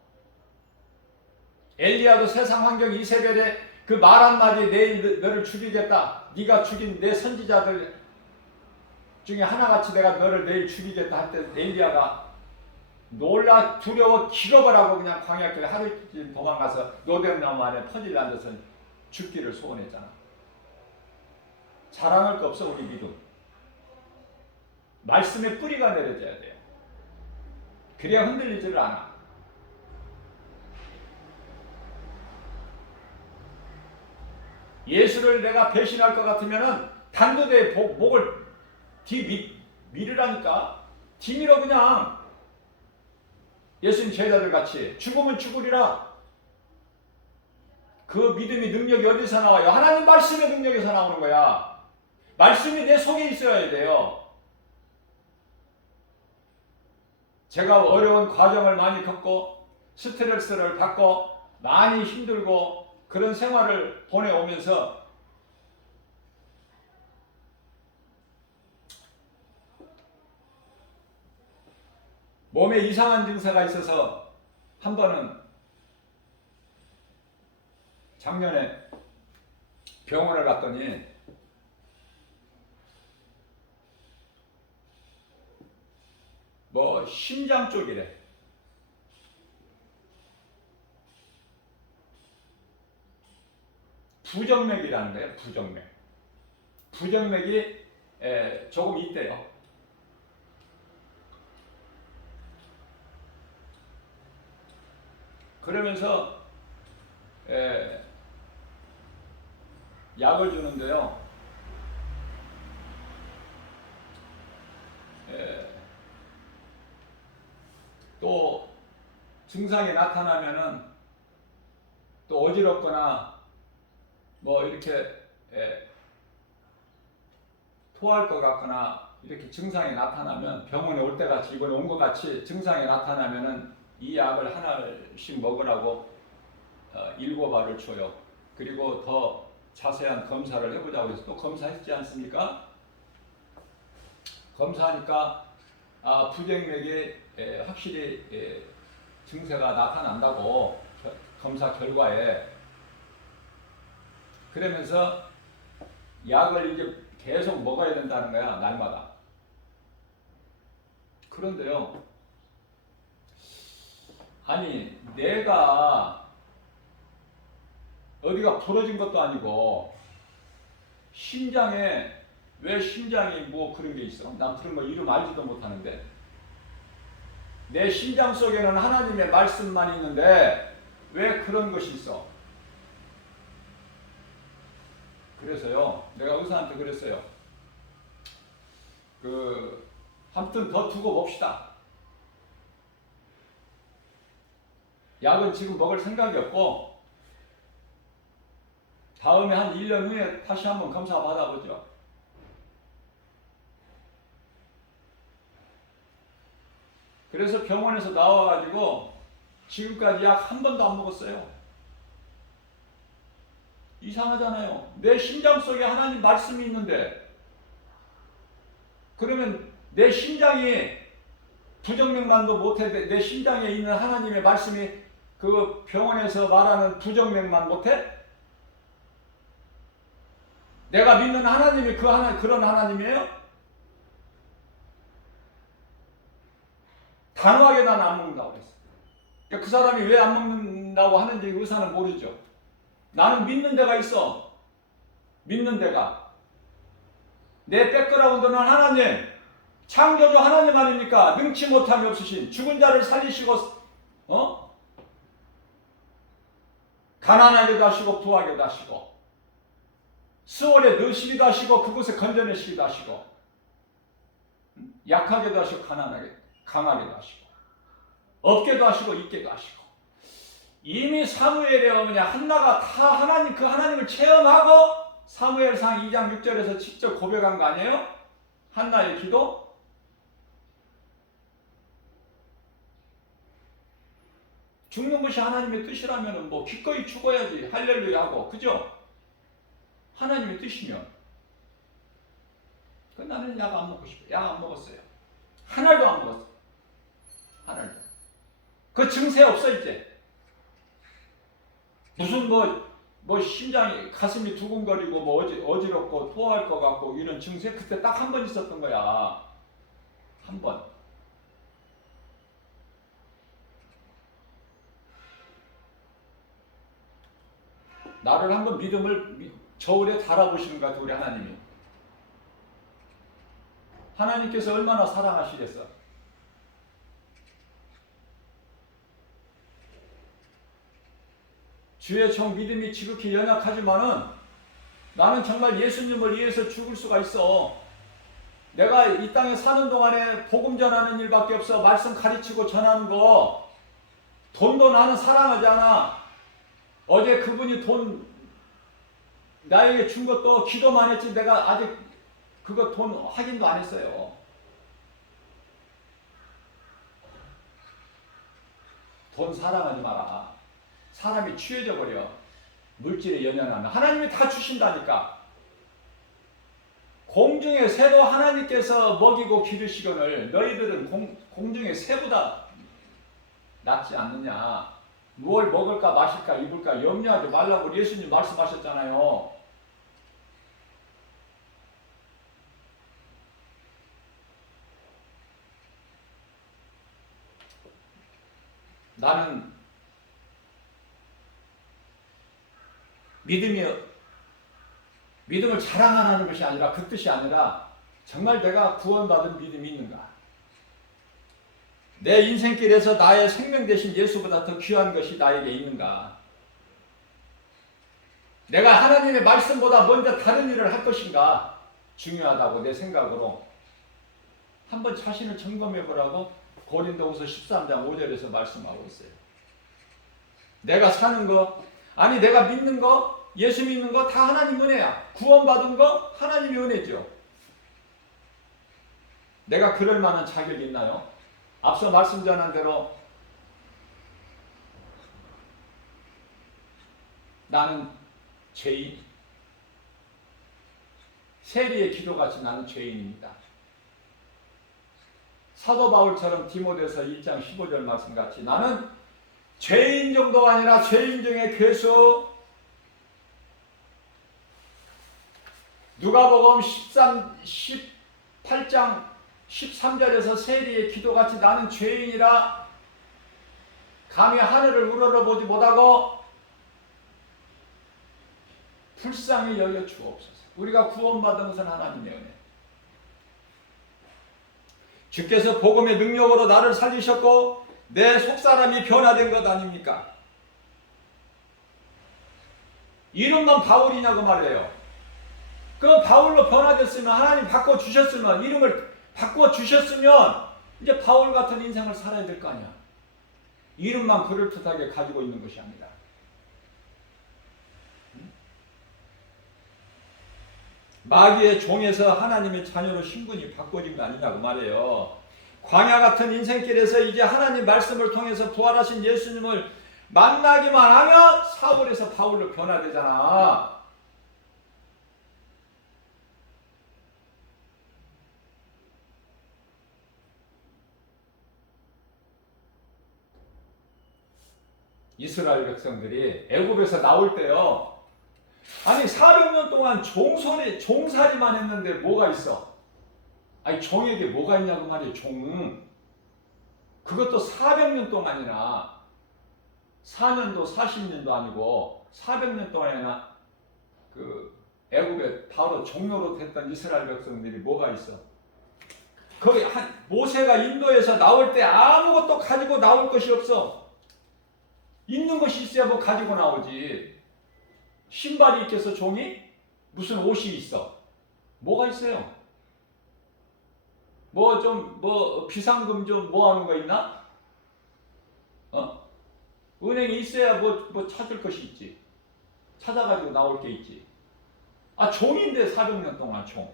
엘리야도 세상 환경 이세벨에 그 말 한마디 내일 너를 죽이겠다. 네가 죽인 내 선지자들 중에 하나같이 내가 너를 내일 죽이겠다 할 때 엘리야가 놀라 두려워 기겁을 하고 그냥 광야길에 하루 이틀 도망가서 노뎀나무 안에 퍼질 앉아서 죽기를 소원했잖아. 자랑할 거 없어. 우리 믿음. 말씀에 뿌리가 내려져야 돼요. 그래야 흔들리지를 않아. 예수를 내가 배신할 것 같으면은 단도대에 목을 밀으라니까. 뒤밀어 그냥. 예수님 제자들 같이 죽으면 죽으리라. 그 믿음이 능력이 어디서 나와요? 하나님 말씀의 능력에서 나오는 거야. 말씀이 내 속에 있어야 돼요. 제가 어려운 과정을 많이 겪고 스트레스를 받고 많이 힘들고 그런 생활을 보내오면서 몸에 이상한 증세가 있어서 한 번은 작년에 병원을 갔더니 뭐 심장 쪽이래. 부정맥이라는 거예요. 부정맥. 부정맥이 조금 있대요. 그러면서 약을 주는데요. 또 증상이 나타나면은 또 어지럽거나 뭐 이렇게 토할 것 같거나 이렇게 증상이 나타나면 병원에 올 때 같이 이번에 온 것 같이 증상이 나타나면은 이 약을 하나씩 먹으라고 7알을 줘요. 그리고 더 자세한 검사를 해보자고 해서 또 검사했지 않습니까? 검사하니까 부정맥이 확실히 증세가 나타난다고 검사 결과에. 그러면서 약을 이제 계속 먹어야 된다는 거야, 날마다. 그런데요, 아니 내가 어디가 부러진 것도 아니고 심장에 왜 심장이 뭐 그런 게 있어? 난 그런 거 이름 알지도 못하는데 내 심장 속에는 하나님의 말씀만 있는데 왜 그런 것이 있어? 그래서요, 내가 의사한테 그랬어요. 아무튼 더 두고 봅시다. 약은 지금 먹을 생각이 없고 다음에 한 1년 후에 다시 한번 검사 받아보죠. 그래서 병원에서 나와가지고 지금까지 약 한 번도 안 먹었어요. 이상하잖아요. 내 심장 속에 하나님 말씀이 있는데 그러면 내 심장이 부정맥만도 못해 내 심장에 있는 하나님의 말씀이 그 병원에서 말하는 부정맥만 못해? 내가 믿는 하나님이 그런 하나님이에요? 단호하게 나는 안 먹는다고 했어. 그러니까 그 사람이 왜 안 먹는다고 하는지 의사는 모르죠. 나는 믿는 데가 있어. 믿는 데가. 내 백그라운드는 하나님, 창조주 하나님 아닙니까? 능치 못함이 없으신 죽은 자를 살리시고 가난하게도 하시고 부하게도 하시고 수월에 넣으시기도 하시고 그곳에 건져내시기도 하시고 약하게도 하시고 강하게도 하시고 없게도 하시고 있게도 하시고 이미 사무엘에 한나가 다 그 하나님을 체험하고 사무엘상 2장 6절에서 직접 고백한 거 아니에요? 한나의 기도? 죽는 것이 하나님의 뜻이라면 뭐 기꺼이 죽어야지 할렐루야 하고 그죠? 하나님의 뜻이면 나는 약 안 먹고 싶어. 약 안 먹었어요. 한 알도 안 먹었어. 한 알도. 그 증세 없어 이제. 무슨 뭐 심장이 가슴이 두근거리고 뭐 어지럽고 토할 것 같고 이런 증세 그때 딱 한 번 있었던 거야. 한 번. 나를 한번 믿음을 저울에 달아보시는 것 같아 우리 하나님이. 하나님께서 얼마나 사랑하시겠어. 주의 종 믿음이 지극히 연약하지만은 나는 정말 예수님을 위해서 죽을 수가 있어. 내가 이 땅에 사는 동안에 복음 전하는 일밖에 없어. 말씀 가르치고 전하는 거. 돈도 나는 사랑하지 않아. 어제 그분이 돈 나에게 준 것도 기도만 했지 내가 아직 그거 돈 확인도 안 했어요. 돈 사랑하지 마라. 사람이 취해져 버려. 물질에 연연하면 하나님이 다 주신다니까. 공중의 새도 하나님께서 먹이고 기르시거늘 너희들은 공중의 새보다 낫지 않느냐. 무엇 먹을까 마실까 입을까 염려하지 말라고 예수님 말씀하셨잖아요. 나는 믿음을 자랑하는 것이 아니라 그 뜻이 아니라 정말 내가 구원받은 믿음이 있는가? 내 인생길에서 나의 생명 대신 예수보다 더 귀한 것이 나에게 있는가? 내가 하나님의 말씀보다 먼저 다른 일을 할 것인가? 중요하다고 내 생각으로 한번 자신을 점검해 보라고 고린도후서 13장 5절에서 말씀하고 있어요. 내가 사는 거, 아니 내가 믿는 거, 예수 믿는 거 다 하나님 은혜야. 구원받은 거 하나님의 은혜죠. 내가 그럴 만한 자격이 있나요? 앞서 말씀 전한 대로 나는 죄인, 세리의 기도같이 나는 죄인입니다. 사도 바울처럼 디모데서 1장 15절 말씀같이 나는 죄인 정도가 아니라 죄인 중에 괴수. 누가복음 18장 13절에서 세리의 기도같이 나는 죄인이라 감히 하늘을 우러러보지 못하고 불쌍히 여겨 주옵소서. 우리가 구원받은 것은 하나님의 은혜. 주께서 복음의 능력으로 나를 살리셨고 내 속사람이 변화된 것 아닙니까? 이름만 바울이냐고 말해요. 그 바울로 변화됐으면, 하나님 바꿔주셨으면, 이름을 바꿔주셨으면 이제 바울 같은 인생을 살아야 될 거 아니야. 이름만 그럴듯하게 가지고 있는 것이 아니라. 마귀의 종에서 하나님의 자녀로 신분이 바꿔진 거 아니냐고 말해요. 광야 같은 인생길에서 이제 하나님 말씀을 통해서 부활하신 예수님을 만나기만 하면 사울에서 바울로 변화되잖아. 이스라엘 백성들이 애굽에서 나올 때요, 아니 400년 동안 종살이만 했는데 뭐가 있어? 아니 종에게 뭐가 있냐고 말이에요. 종. 그것도 400년 동안이나 4년도 40년도 아니고 400년 동안이나 그 애굽에 바로 종로로 됐던 이스라엘 백성들이 뭐가 있어? 거기 모세가 인도에서 나올 때 아무것도 가지고 나올 것이 없어. 있는 것이 있어야 뭐 가지고 나오지. 신발이 있겠어, 종이? 무슨 옷이 있어? 뭐가 있어요? 비상금 좀 뭐 하는 거 있나? 은행에 있어야 뭐 찾을 것이 있지. 찾아가지고 나올 게 있지. 종인데 400년 동안 종.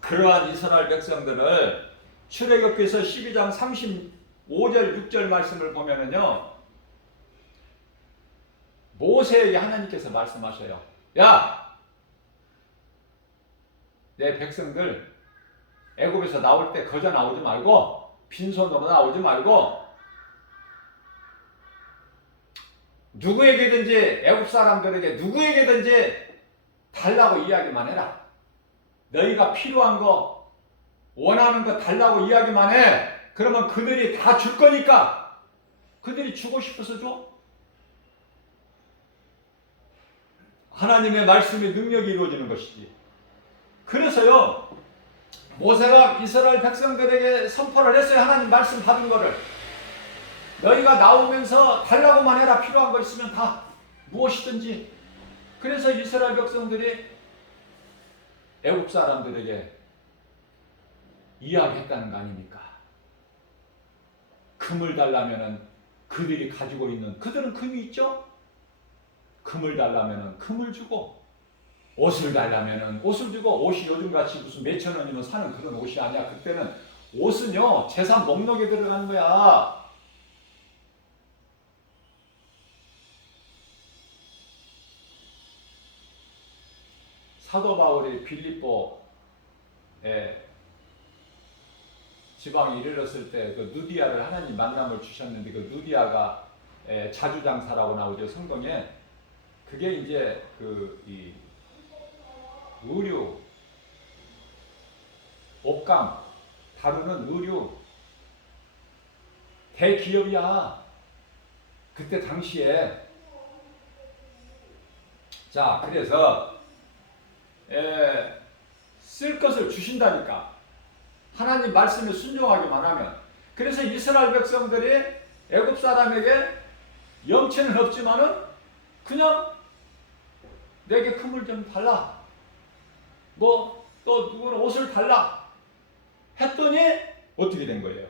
그러한 이스라엘 백성들을 출애굽기서 12장 35절 6절 말씀을 보면은요, 모세에게 하나님께서 말씀하셔요. 야! 내 백성들 애굽에서 나올 때 거저 나오지 말고, 빈손으로 나오지 말고, 누구에게든지, 애굽 사람들에게 누구에게든지 달라고 이야기만 해라. 너희가 필요한 거, 원하는 거 달라고 이야기만 해. 그러면 그들이 다 줄 거니까. 그들이 주고 싶어서 줘. 하나님의 말씀의 능력이 이루어지는 것이지. 그래서요, 모세가 이스라엘 백성들에게 선포를 했어요. 하나님 말씀 받은 거를. 너희가 나오면서 달라고만 해라. 필요한 거 있으면 다 무엇이든지. 그래서 이스라엘 백성들이 애굽 사람들에게 이야기했다는 거 아닙니까? 금을 달라면은 그들이 가지고 있는, 그들은 금이 있죠? 금을 달라면은 금을 주고, 옷을 달라면은 옷을 주고, 옷이 요즘같이 무슨 몇천 원이면 사는 그런 옷이 아니야. 그때는 옷은요, 재산 목록에 들어간 거야. 사도 바울이 빌립보에 지방에 이르렀을 때 그 누디아를 하나님 만남을 주셨는데, 그 누디아가 자주장사라고 나오죠, 성경에. 그게 이제 이 의류, 옷감 다루는 의류 대기업이야. 그때 당시에. 자, 그래서 쓸 것을 주신다니까. 하나님 말씀에 순종하기만 하면. 그래서 이스라엘 백성들이 애굽 사람에게 염치는 없지만은 그냥 내게 금을 좀 달라. 또 누구는 옷을 달라. 했더니 어떻게 된 거예요?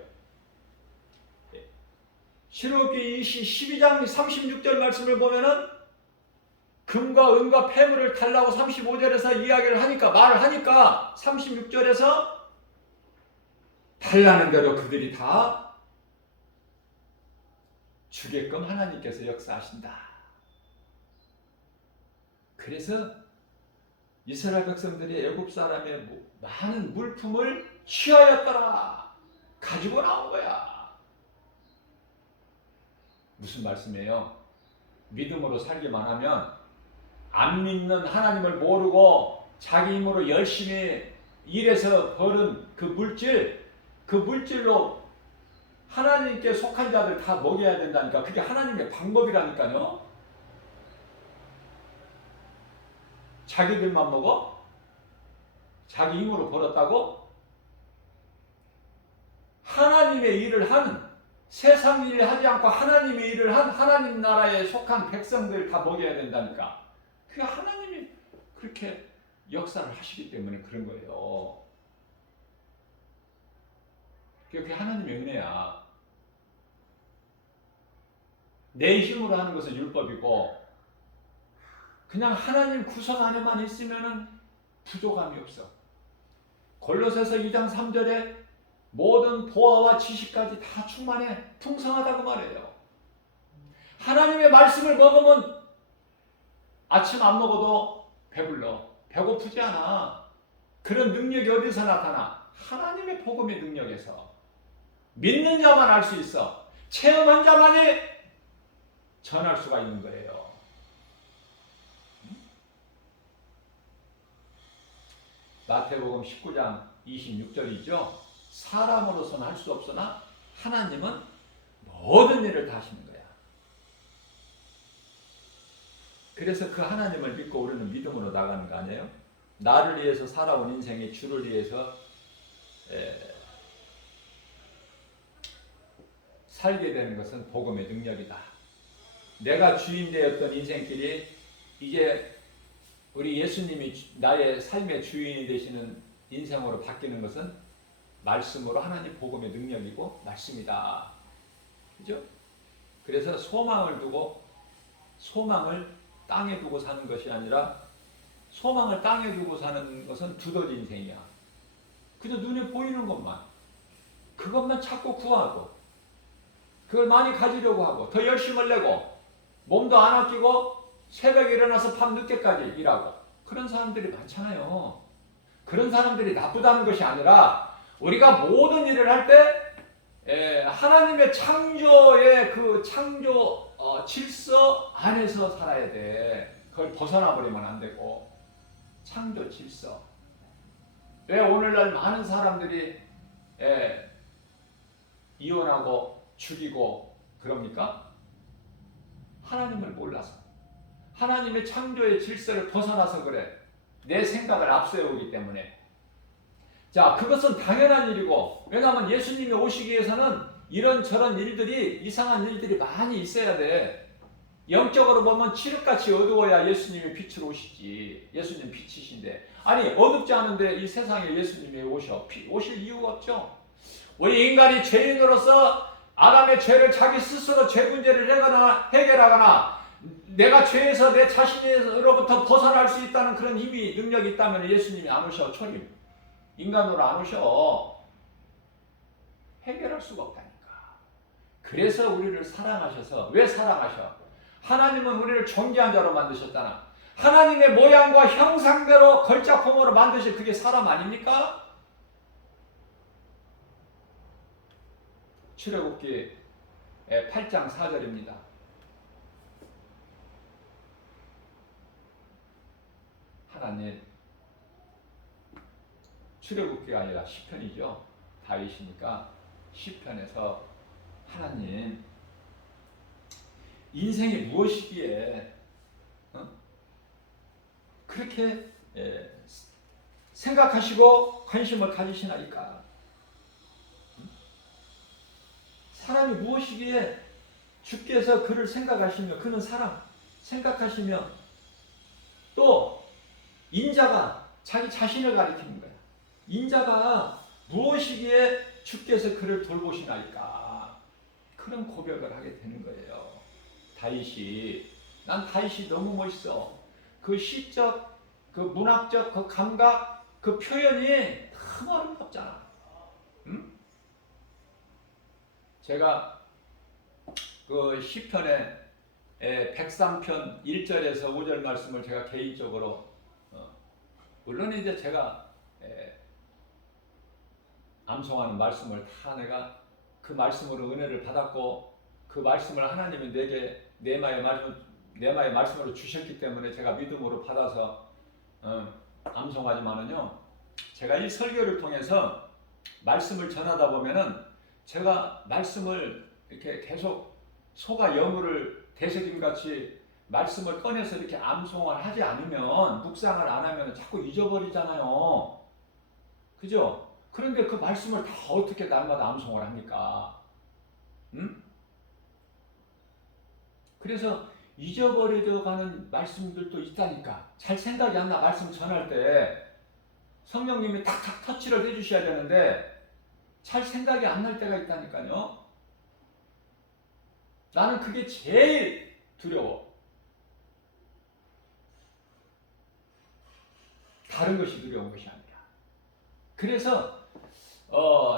출애굽기 12장 36절 말씀을 보면은 금과 은과 폐물을 달라고 35절에서 이야기를 하니까, 말을 하니까 36절에서 달라는 대로 그들이 다 주게끔 하나님께서 역사하신다. 그래서 이스라엘 백성들이 애굽 사람의 많은 물품을 취하였더라. 가지고 나온 거야. 무슨 말씀이에요? 믿음으로 살기만 하면, 안 믿는 하나님을 모르고 자기 힘으로 열심히 일해서 벌은 그 물질로 하나님께 속한 자들 다 먹여야 된다니까. 그게 하나님의 방법이라니까요. 자기들만 먹어? 자기 힘으로 벌었다고? 하나님의 일을 하는, 세상 일을 하지 않고 하나님의 일을 한 하나님 나라에 속한 백성들 다 먹여야 된다니까. 그게 하나님이 그렇게 역사를 하시기 때문에 그런 거예요. 그게 하나님의 은혜야. 내 힘으로 하는 것은 율법이고, 그냥 하나님 구성 안에만 있으면은 부족함이 없어. 골로새서 2장 3절에 모든 보화와 지식까지 다 충만해 풍성하다고 말해요. 하나님의 말씀을 먹으면 아침 안 먹어도 배불러. 배고프지 않아. 그런 능력이 어디서 나타나? 하나님의 복음의 능력에서. 믿는 자만 알 수 있어. 체험한 자만이 전할 수가 있는 거예요. 마태복음 19장 26절이죠. 사람으로서는 할 수 없으나 하나님은 모든 일을 다 하시는 거야. 그래서 그 하나님을 믿고 우리는 믿음으로 나가는 거 아니에요? 나를 위해서 살아온 인생이 주를 위해서 살게 되는 것은 복음의 능력이다. 내가 주인 되었던 인생길이 이제 우리 예수님이 나의 삶의 주인이 되시는 인생으로 바뀌는 것은 말씀으로 하나님 복음의 능력이고 말씀이다. 그죠? 그래서 소망을 땅에 두고 사는 것이 아니라, 소망을 땅에 두고 사는 것은 두더지 인생이야. 그저 눈에 보이는 것만, 그것만 찾고 구하고, 그걸 많이 가지려고 하고, 더 열심을 내고, 몸도 안 아끼고 새벽에 일어나서 밤 늦게까지 일하고, 그런 사람들이 많잖아요. 그런 사람들이 나쁘다는 것이 아니라, 우리가 모든 일을 할 때 하나님의 창조의 그 창조 질서 안에서 살아야 돼. 그걸 벗어나 버리면 안 되고. 창조 질서. 왜 오늘날 많은 사람들이 이혼하고 죽이고 그럽니까? 하나님을 몰라서. 하나님의 창조의 질서를 벗어나서 그래. 내 생각을 앞세우기 때문에. 자, 그것은 당연한 일이고, 왜냐하면 예수님이 오시기 위해서는 이런저런 일들이, 이상한 일들이 많이 있어야 돼. 영적으로 보면 칠흑같이 어두워야 예수님이 빛으로 오시지. 예수님 빛이신데. 아니, 어둡지 않은데 이 세상에 예수님이 오실 이유가 없죠. 우리 인간이 죄인으로서 아담의 죄를 자기 스스로 죄 문제를 해결하거나, 내가 죄에서 내 자신으로부터 벗어날 수 있다는 그런 힘이, 능력이 있다면 예수님이 안 오셔. 초림. 인간으로 안 오셔. 해결할 수가 없다니까. 그래서 우리를 사랑하셔서. 왜 사랑하셔? 하나님은 우리를 존귀한 자로 만드셨잖아. 하나님의 모양과 형상대로 걸작품으로 만드신, 그게 사람 아닙니까? 출애굽기 8장 4절입니다. 하나님, 출애굽기가 아니라 시편이죠. 다윗이니까 시편에서 하나님, 인생이 무엇이기에 그렇게 생각하시고 관심을 가지시나이까? 사람이 무엇이기에 주께서 그를 생각하시며, 그는 사람 생각하시며, 또 인자가 자기 자신을 가리키는 거야. 인자가 무엇이기에 주께서 그를 돌보시나이까? 그런 고백을 하게 되는 거예요. 다윗이, 난 다윗이 너무 멋있어. 그 시적, 그 문학적, 그 감각, 그 표현이 너무 아름답잖아. 응? 제가 그 시편의 103편 1절에서 5절 말씀을 제가 개인적으로 물론 이제 제가 암송하는 말씀을 다 내가 그 말씀으로 은혜를 받았고 그 말씀을 하나님이 내게 내마의 말씀으로 주셨기 때문에 제가 믿음으로 받아서 암송하지만은요, 제가 이 설교를 통해서 말씀을 전하다 보면은 제가 말씀을 이렇게 계속 소가 여물을 되새김같이 말씀을 꺼내서 이렇게 암송을 하지 않으면, 묵상을 안 하면 자꾸 잊어버리잖아요. 그죠? 그런데 그 말씀을 다 어떻게 날마다 암송을 합니까? 응? 그래서 잊어버려져 가는 말씀들도 있다니까. 잘 생각이 안 나. 말씀 전할 때 성령님이 탁탁 터치를 해주셔야 되는데 잘 생각이 안 날 때가 있다니까요. 나는 그게 제일 두려워. 다른 것이 두려운 것이 아니라. 그래서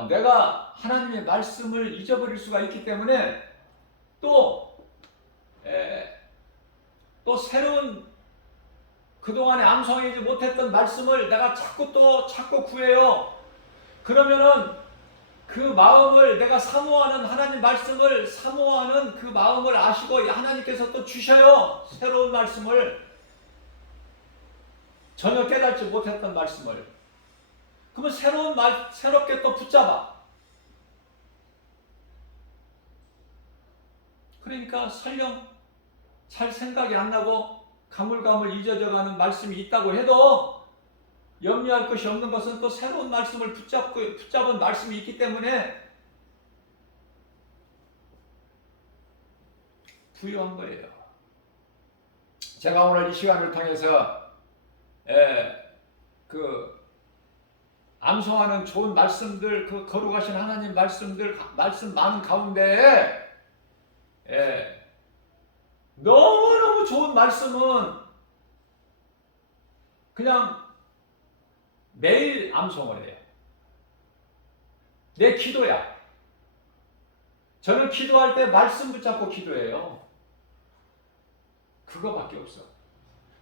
내가 하나님의 말씀을 잊어버릴 수가 있기 때문에 또 새로운 그동안에 암송하지 못했던 말씀을 내가 자꾸 구해요. 그러면은 그 마음을, 내가 사모하는 하나님 말씀을 사모하는 그 마음을 아시고 하나님께서 또 주셔요. 새로운 말씀을, 전혀 깨닫지 못했던 말씀을. 그러면 새롭게 또 붙잡아. 그러니까 설령 잘 생각이 안 나고 가물가물 잊어져가는 말씀이 있다고 해도 염려할 것이 없는 것은 또 새로운 말씀을 붙잡은 말씀이 있기 때문에 부유한 거예요. 제가 오늘 이 시간을 통해서 그 암송하는 좋은 말씀들, 그 거룩하신 하나님 말씀 많은 가운데 너무너무 좋은 말씀은 그냥 매일 암송을 해요. 내 기도야. 저는 기도할 때 말씀 붙잡고 기도해요. 그거밖에 없어.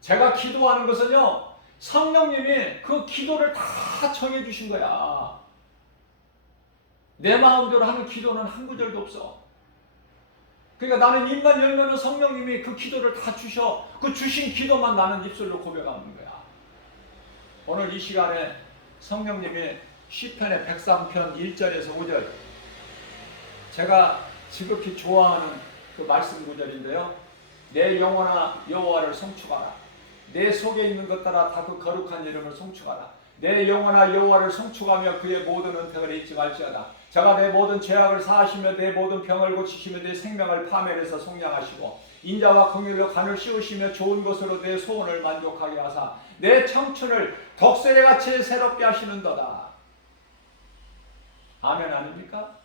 제가 기도하는 것은요, 성령님이 그 기도를 다 정해 주신 거야. 내 마음대로 하는 기도는 한 구절도 없어. 그러니까 나는 입만 열면은 성령님이 그 기도를 다 주셔. 그 주신 기도만 나는 입술로 고백하는 거야. 오늘 이 시간에 성령님이 시편의 103편 1절에서 5절, 제가 지극히 좋아하는 그 말씀 구절인데요. 내 영혼아 여호와를 송축하라. 내 속에 있는 것 따라 다 그 거룩한 이름을 송축하라. 내 영혼아 여호와를 송축하며 그의 모든 은택을 잊지 말지어다. 저가 내 모든 죄악을 사하시며 내 모든 병을 고치시며 내 생명을 파멸해서 속량하시고 인자와 긍휼로 간을 씌우시며 좋은 것으로 내 소원을 만족하게 하사 내 청춘을 독수리같이 새롭게 하시는도다. 아멘 아닙니까?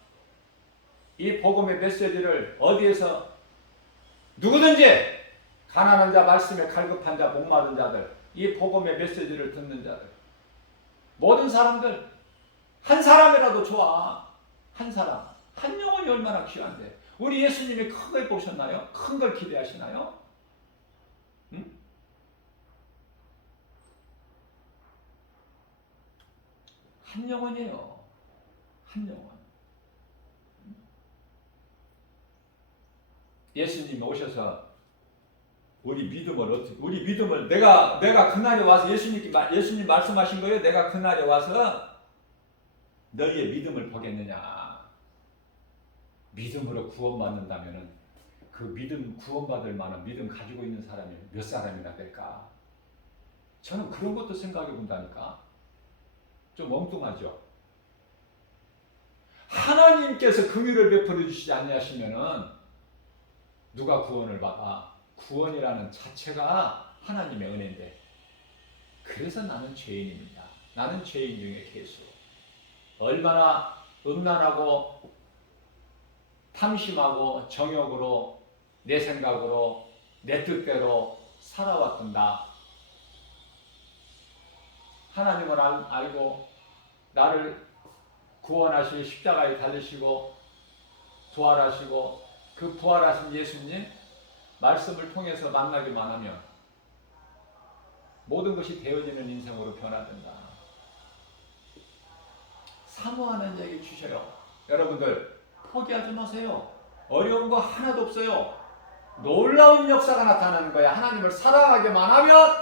이 복음의 메시지를 어디에서 누구든지 가난한 자, 말씀에 갈급한 자, 목마른 자들, 이 복음의 메시지를 듣는 자들, 모든 사람들, 한 사람이라도 좋아. 한 사람, 한 영혼이 얼마나 귀한데. 우리 예수님이 큰 걸 보셨나요? 큰 걸 기대하시나요? 응? 한 영혼이에요. 한 영혼. 예수님이 오셔서 우리 믿음을 내가 그날에 와서 예수님 말씀하신 거예요. 내가 그날에 와서 너희의 믿음을 보겠느냐. 믿음으로 구원받는다면은 그 믿음, 구원받을 만한 믿음 가지고 있는 사람이 몇 사람이나 될까? 저는 그런 것도 생각해 본다니까. 좀 엉뚱하죠. 하나님께서 긍휼을 베풀어 주시지 아니하시면은 누가 구원을 받아? 구원이라는 자체가 하나님의 은혜인데, 그래서 나는 죄인입니다. 나는 죄인 중에 괴수. 얼마나 음란하고 탐심하고 정욕으로 내 생각으로 내 뜻대로 살아왔던 나, 하나님을 알고 나를 구원하시고 십자가에 달리시고 부활하시고 그 부활하신 예수님 말씀을 통해서 만나기만 하면 모든 것이 되어지는 인생으로 변화된다. 사모하는 얘기 주셔요. 여러분들 포기하지 마세요. 어려운 거 하나도 없어요. 놀라운 역사가 나타나는 거야. 하나님을 사랑하기만 하면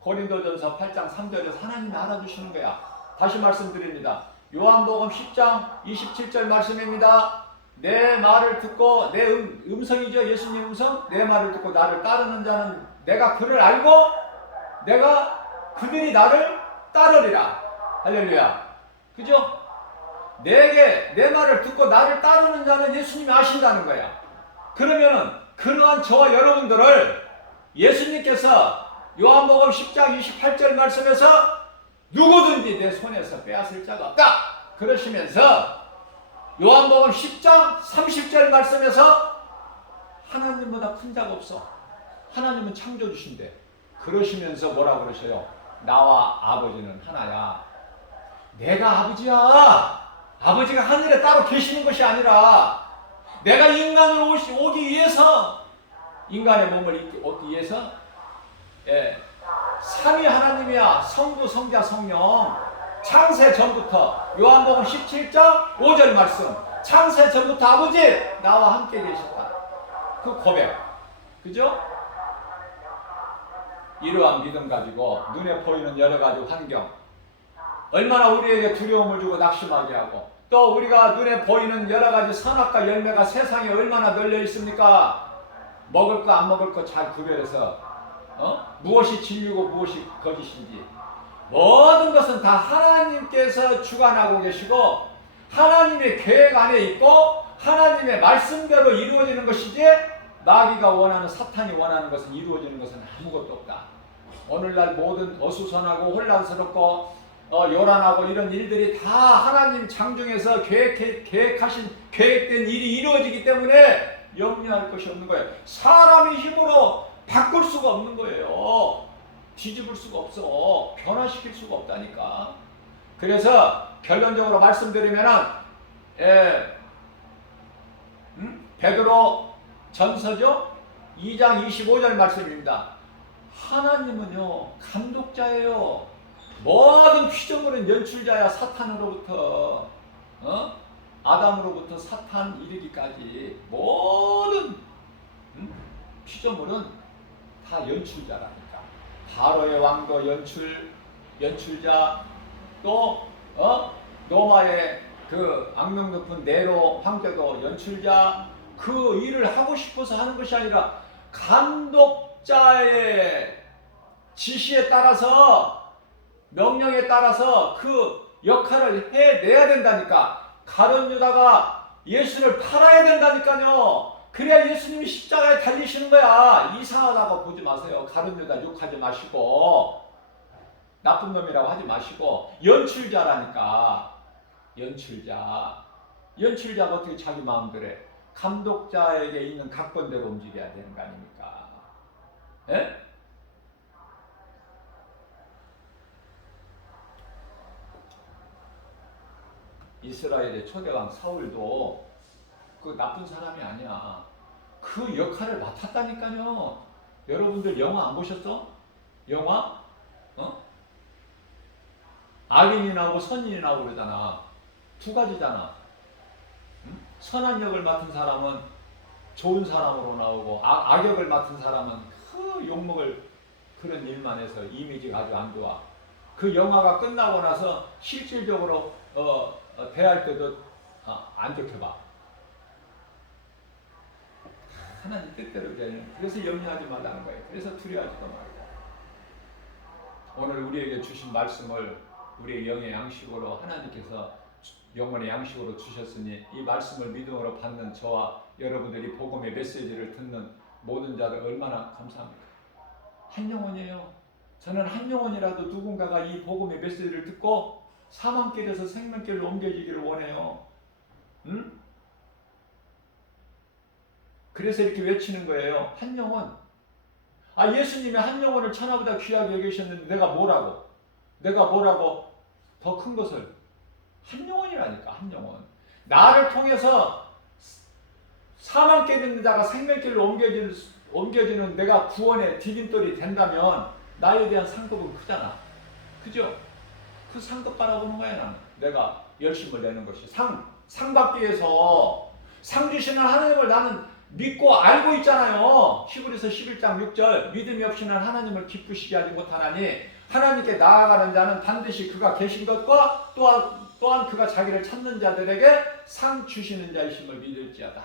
고린도전서 8장 3절에서 하나님이 알아주시는 거야. 다시 말씀드립니다. 요한복음 10장 27절 말씀입니다. 내 말을 듣고 내 음성이죠. 예수님 음성. 내 말을 듣고 나를 따르는 자는 내가 그를 알고 내가 그들이 나를 따르리라. 할렐루야. 그죠? 내 말을 듣고 나를 따르는 자는 예수님이 아신다는 거야. 그러면은 그러한 저와 여러분들을 예수님께서 요한복음 10장 28절 말씀에서 누구든지 내 손에서 빼앗을 자가 없다 그러시면서 요한복음 10장 30절 말씀에서 하나님보다 큰 자가 없어. 하나님은 창조주신데 그러시면서 뭐라고 그러셔요? 나와 아버지는 하나야. 내가 아버지야. 아버지가 하늘에 따로 계시는 것이 아니라 내가 인간으로 오기 위해서 인간의 몸을 얻기 위해서 삼위 하나님이야. 성부, 성자, 성령. 창세 전부터 요한복음 17장 5절 말씀. 창세 전부터 아버지 나와 함께 계셨다. 그 고백. 그죠? 이러한 믿음 가지고 눈에 보이는 여러 가지 환경 얼마나 우리에게 두려움을 주고 낙심하게 하고 또 우리가 눈에 보이는 여러 가지 선악과 열매가 세상에 얼마나 널려 있습니까? 먹을 거 안 먹을 거 잘 구별해서 무엇이 진리고 무엇이 거짓인지 모든 것은 다 하나님께서 주관하고 계시고 하나님의 계획 안에 있고 하나님의 말씀대로 이루어지는 것이지 마귀가 원하는 사탄이 원하는 것은 이루어지는 것은 아무것도 없다. 오늘날 모든 어수선하고 혼란스럽고 요란하고 이런 일들이 다 하나님 창중에서 계획된 일이 이루어지기 때문에 염려할 것이 없는 거예요. 사람의 힘으로 바꿀 수가 없는 거예요. 뒤집을 수가 없어. 변화시킬 수가 없다니까. 그래서 결론적으로 말씀드리면은 베드로 전서죠 2장 25절 말씀입니다. 하나님은요 감독자예요. 모든 피조물은 연출자야. 사탄으로부터 아담으로부터 사탄 이르기까지 모든 피조물은 다 연출자라니까. 바로의 왕도 연출자 또 노마의 그 악명 높은 네로 황제도 연출자. 그 일을 하고 싶어서 하는 것이 아니라 감독자의 지시에 따라서 명령에 따라서 그 역할을 해내야 된다니까. 가룟 유다가 예수를 팔아야 된다니까요. 그래야 예수님이 십자가에 달리시는 거야. 이상하다고 보지 마세요. 가룟 유다 욕하지 마시고 나쁜 놈이라고 하지 마시고 연출자라니까. 연출자가 어떻게 자기 마음대로 해. 감독자에게 있는 각본대로 움직여야 되는 거 아닙니까? 예? 이스라엘의 초대왕 사울도 그 나쁜 사람이 아니야. 그 역할을 맡았다니까요. 여러분들 영화 안 보셨어? 영화? 악인이 나오고 선인이 나오고 그러잖아. 두 가지잖아. 선한 역을 맡은 사람은 좋은 사람으로 나오고 악역을 맡은 사람은 그 욕먹을 그런 일만 해서 이미지가 아주 안 좋아. 그 영화가 끝나고 나서 실질적으로 대할 때도 안 좋게 봐. 하나님 뜻대로 되는. 그래서 염려하지 말라는 거예요. 그래서 두려워하지도 말고. 오늘 우리에게 주신 말씀을 우리의 영의 양식으로 하나님께서 영혼의 양식으로 주셨으니 이 말씀을 믿음으로 받는 저와 여러분들이 복음의 메시지를 듣는 모든 자들 얼마나 감사합니까? 한 영혼이에요. 저는 한 영혼이라도 누군가가 이 복음의 메시지를 듣고 사망길에서 생명길로 옮겨지기를 원해요. 응? 그래서 이렇게 외치는 거예요. 한 영혼. 아, 예수님이 한 영혼을 천하보다 귀하게 여기셨는데 내가 뭐라고 더 큰 것을. 한 영혼이라니까. 한 영혼. 나를 통해서 사망길 있는 자가 생명길로 옮겨지는 내가 구원의 디딤돌이 된다면 나에 대한 상급은 크잖아. 그죠? 그 상급 바라보는 거야. 나는 내가 열심을 내는 것이 상 받기 위해서 상 주시는 하나님을 나는 믿고 알고 있잖아요. 히브리서 11장 6절 믿음이 없이는 하나님을 기쁘시게 하지 못하나니 하나님께 나아가는 자는 반드시 그가 계신 것과 또한 그가 자기를 찾는 자들에게 상 주시는 자이심을 믿을지어다.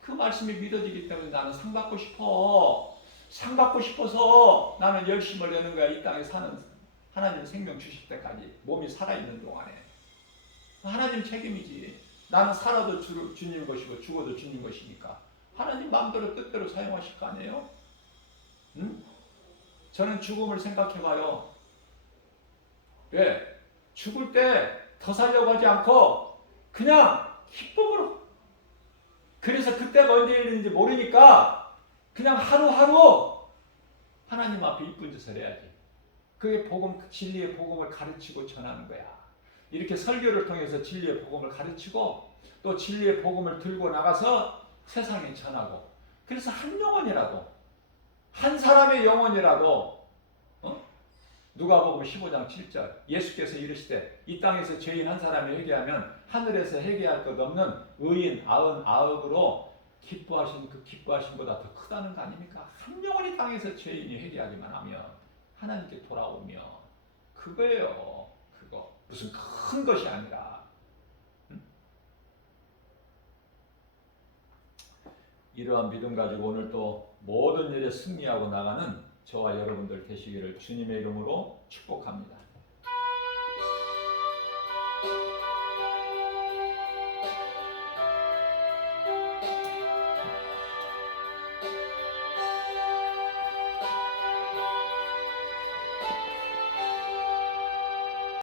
그 말씀이 믿어지기 때문에 나는 상 받고 싶어. 상 받고 싶어서 나는 열심을 내는 거야. 이 땅에 사는 하나님 생명 주실 때까지 몸이 살아있는 동안에. 하나님 책임이지. 나는 살아도 주님 것이고 죽어도 주님 것이니까 하나님 마음대로 뜻대로 사용하실 거 아니에요? 응? 저는 죽음을 생각해봐요. 왜? 죽을 때 더 살려고 하지 않고 그냥 기쁨으로. 그래서 그때가 언제 일는지 모르니까 그냥 하루하루 하나님 앞에 이쁜 짓을 해야지. 그게 복음, 진리의 복음을 가르치고 전하는 거야. 이렇게 설교를 통해서 진리의 복음을 가르치고 또 진리의 복음을 들고 나가서 세상에 전하고. 그래서 한 영혼이라도, 한 사람의 영혼이라도, 누가복음 15장 7절 예수께서 이르시되 이 땅에서 죄인 한 사람이 회개하면 하늘에서 회개할 것 없는 의인 99으로 기뻐하신 그 기뻐하신 보다 더 크다는 거 아닙니까? 한 영혼이 땅에서 죄인이 회개하기만 하면 하나님께 돌아오면 그거예요. 그거 무슨 큰 것이 아니라. 이러한 믿음 가지고 오늘 또 모든 일에 승리하고 나가는 저와 여러분들 되시기를 주님의 이름으로 축복합니다.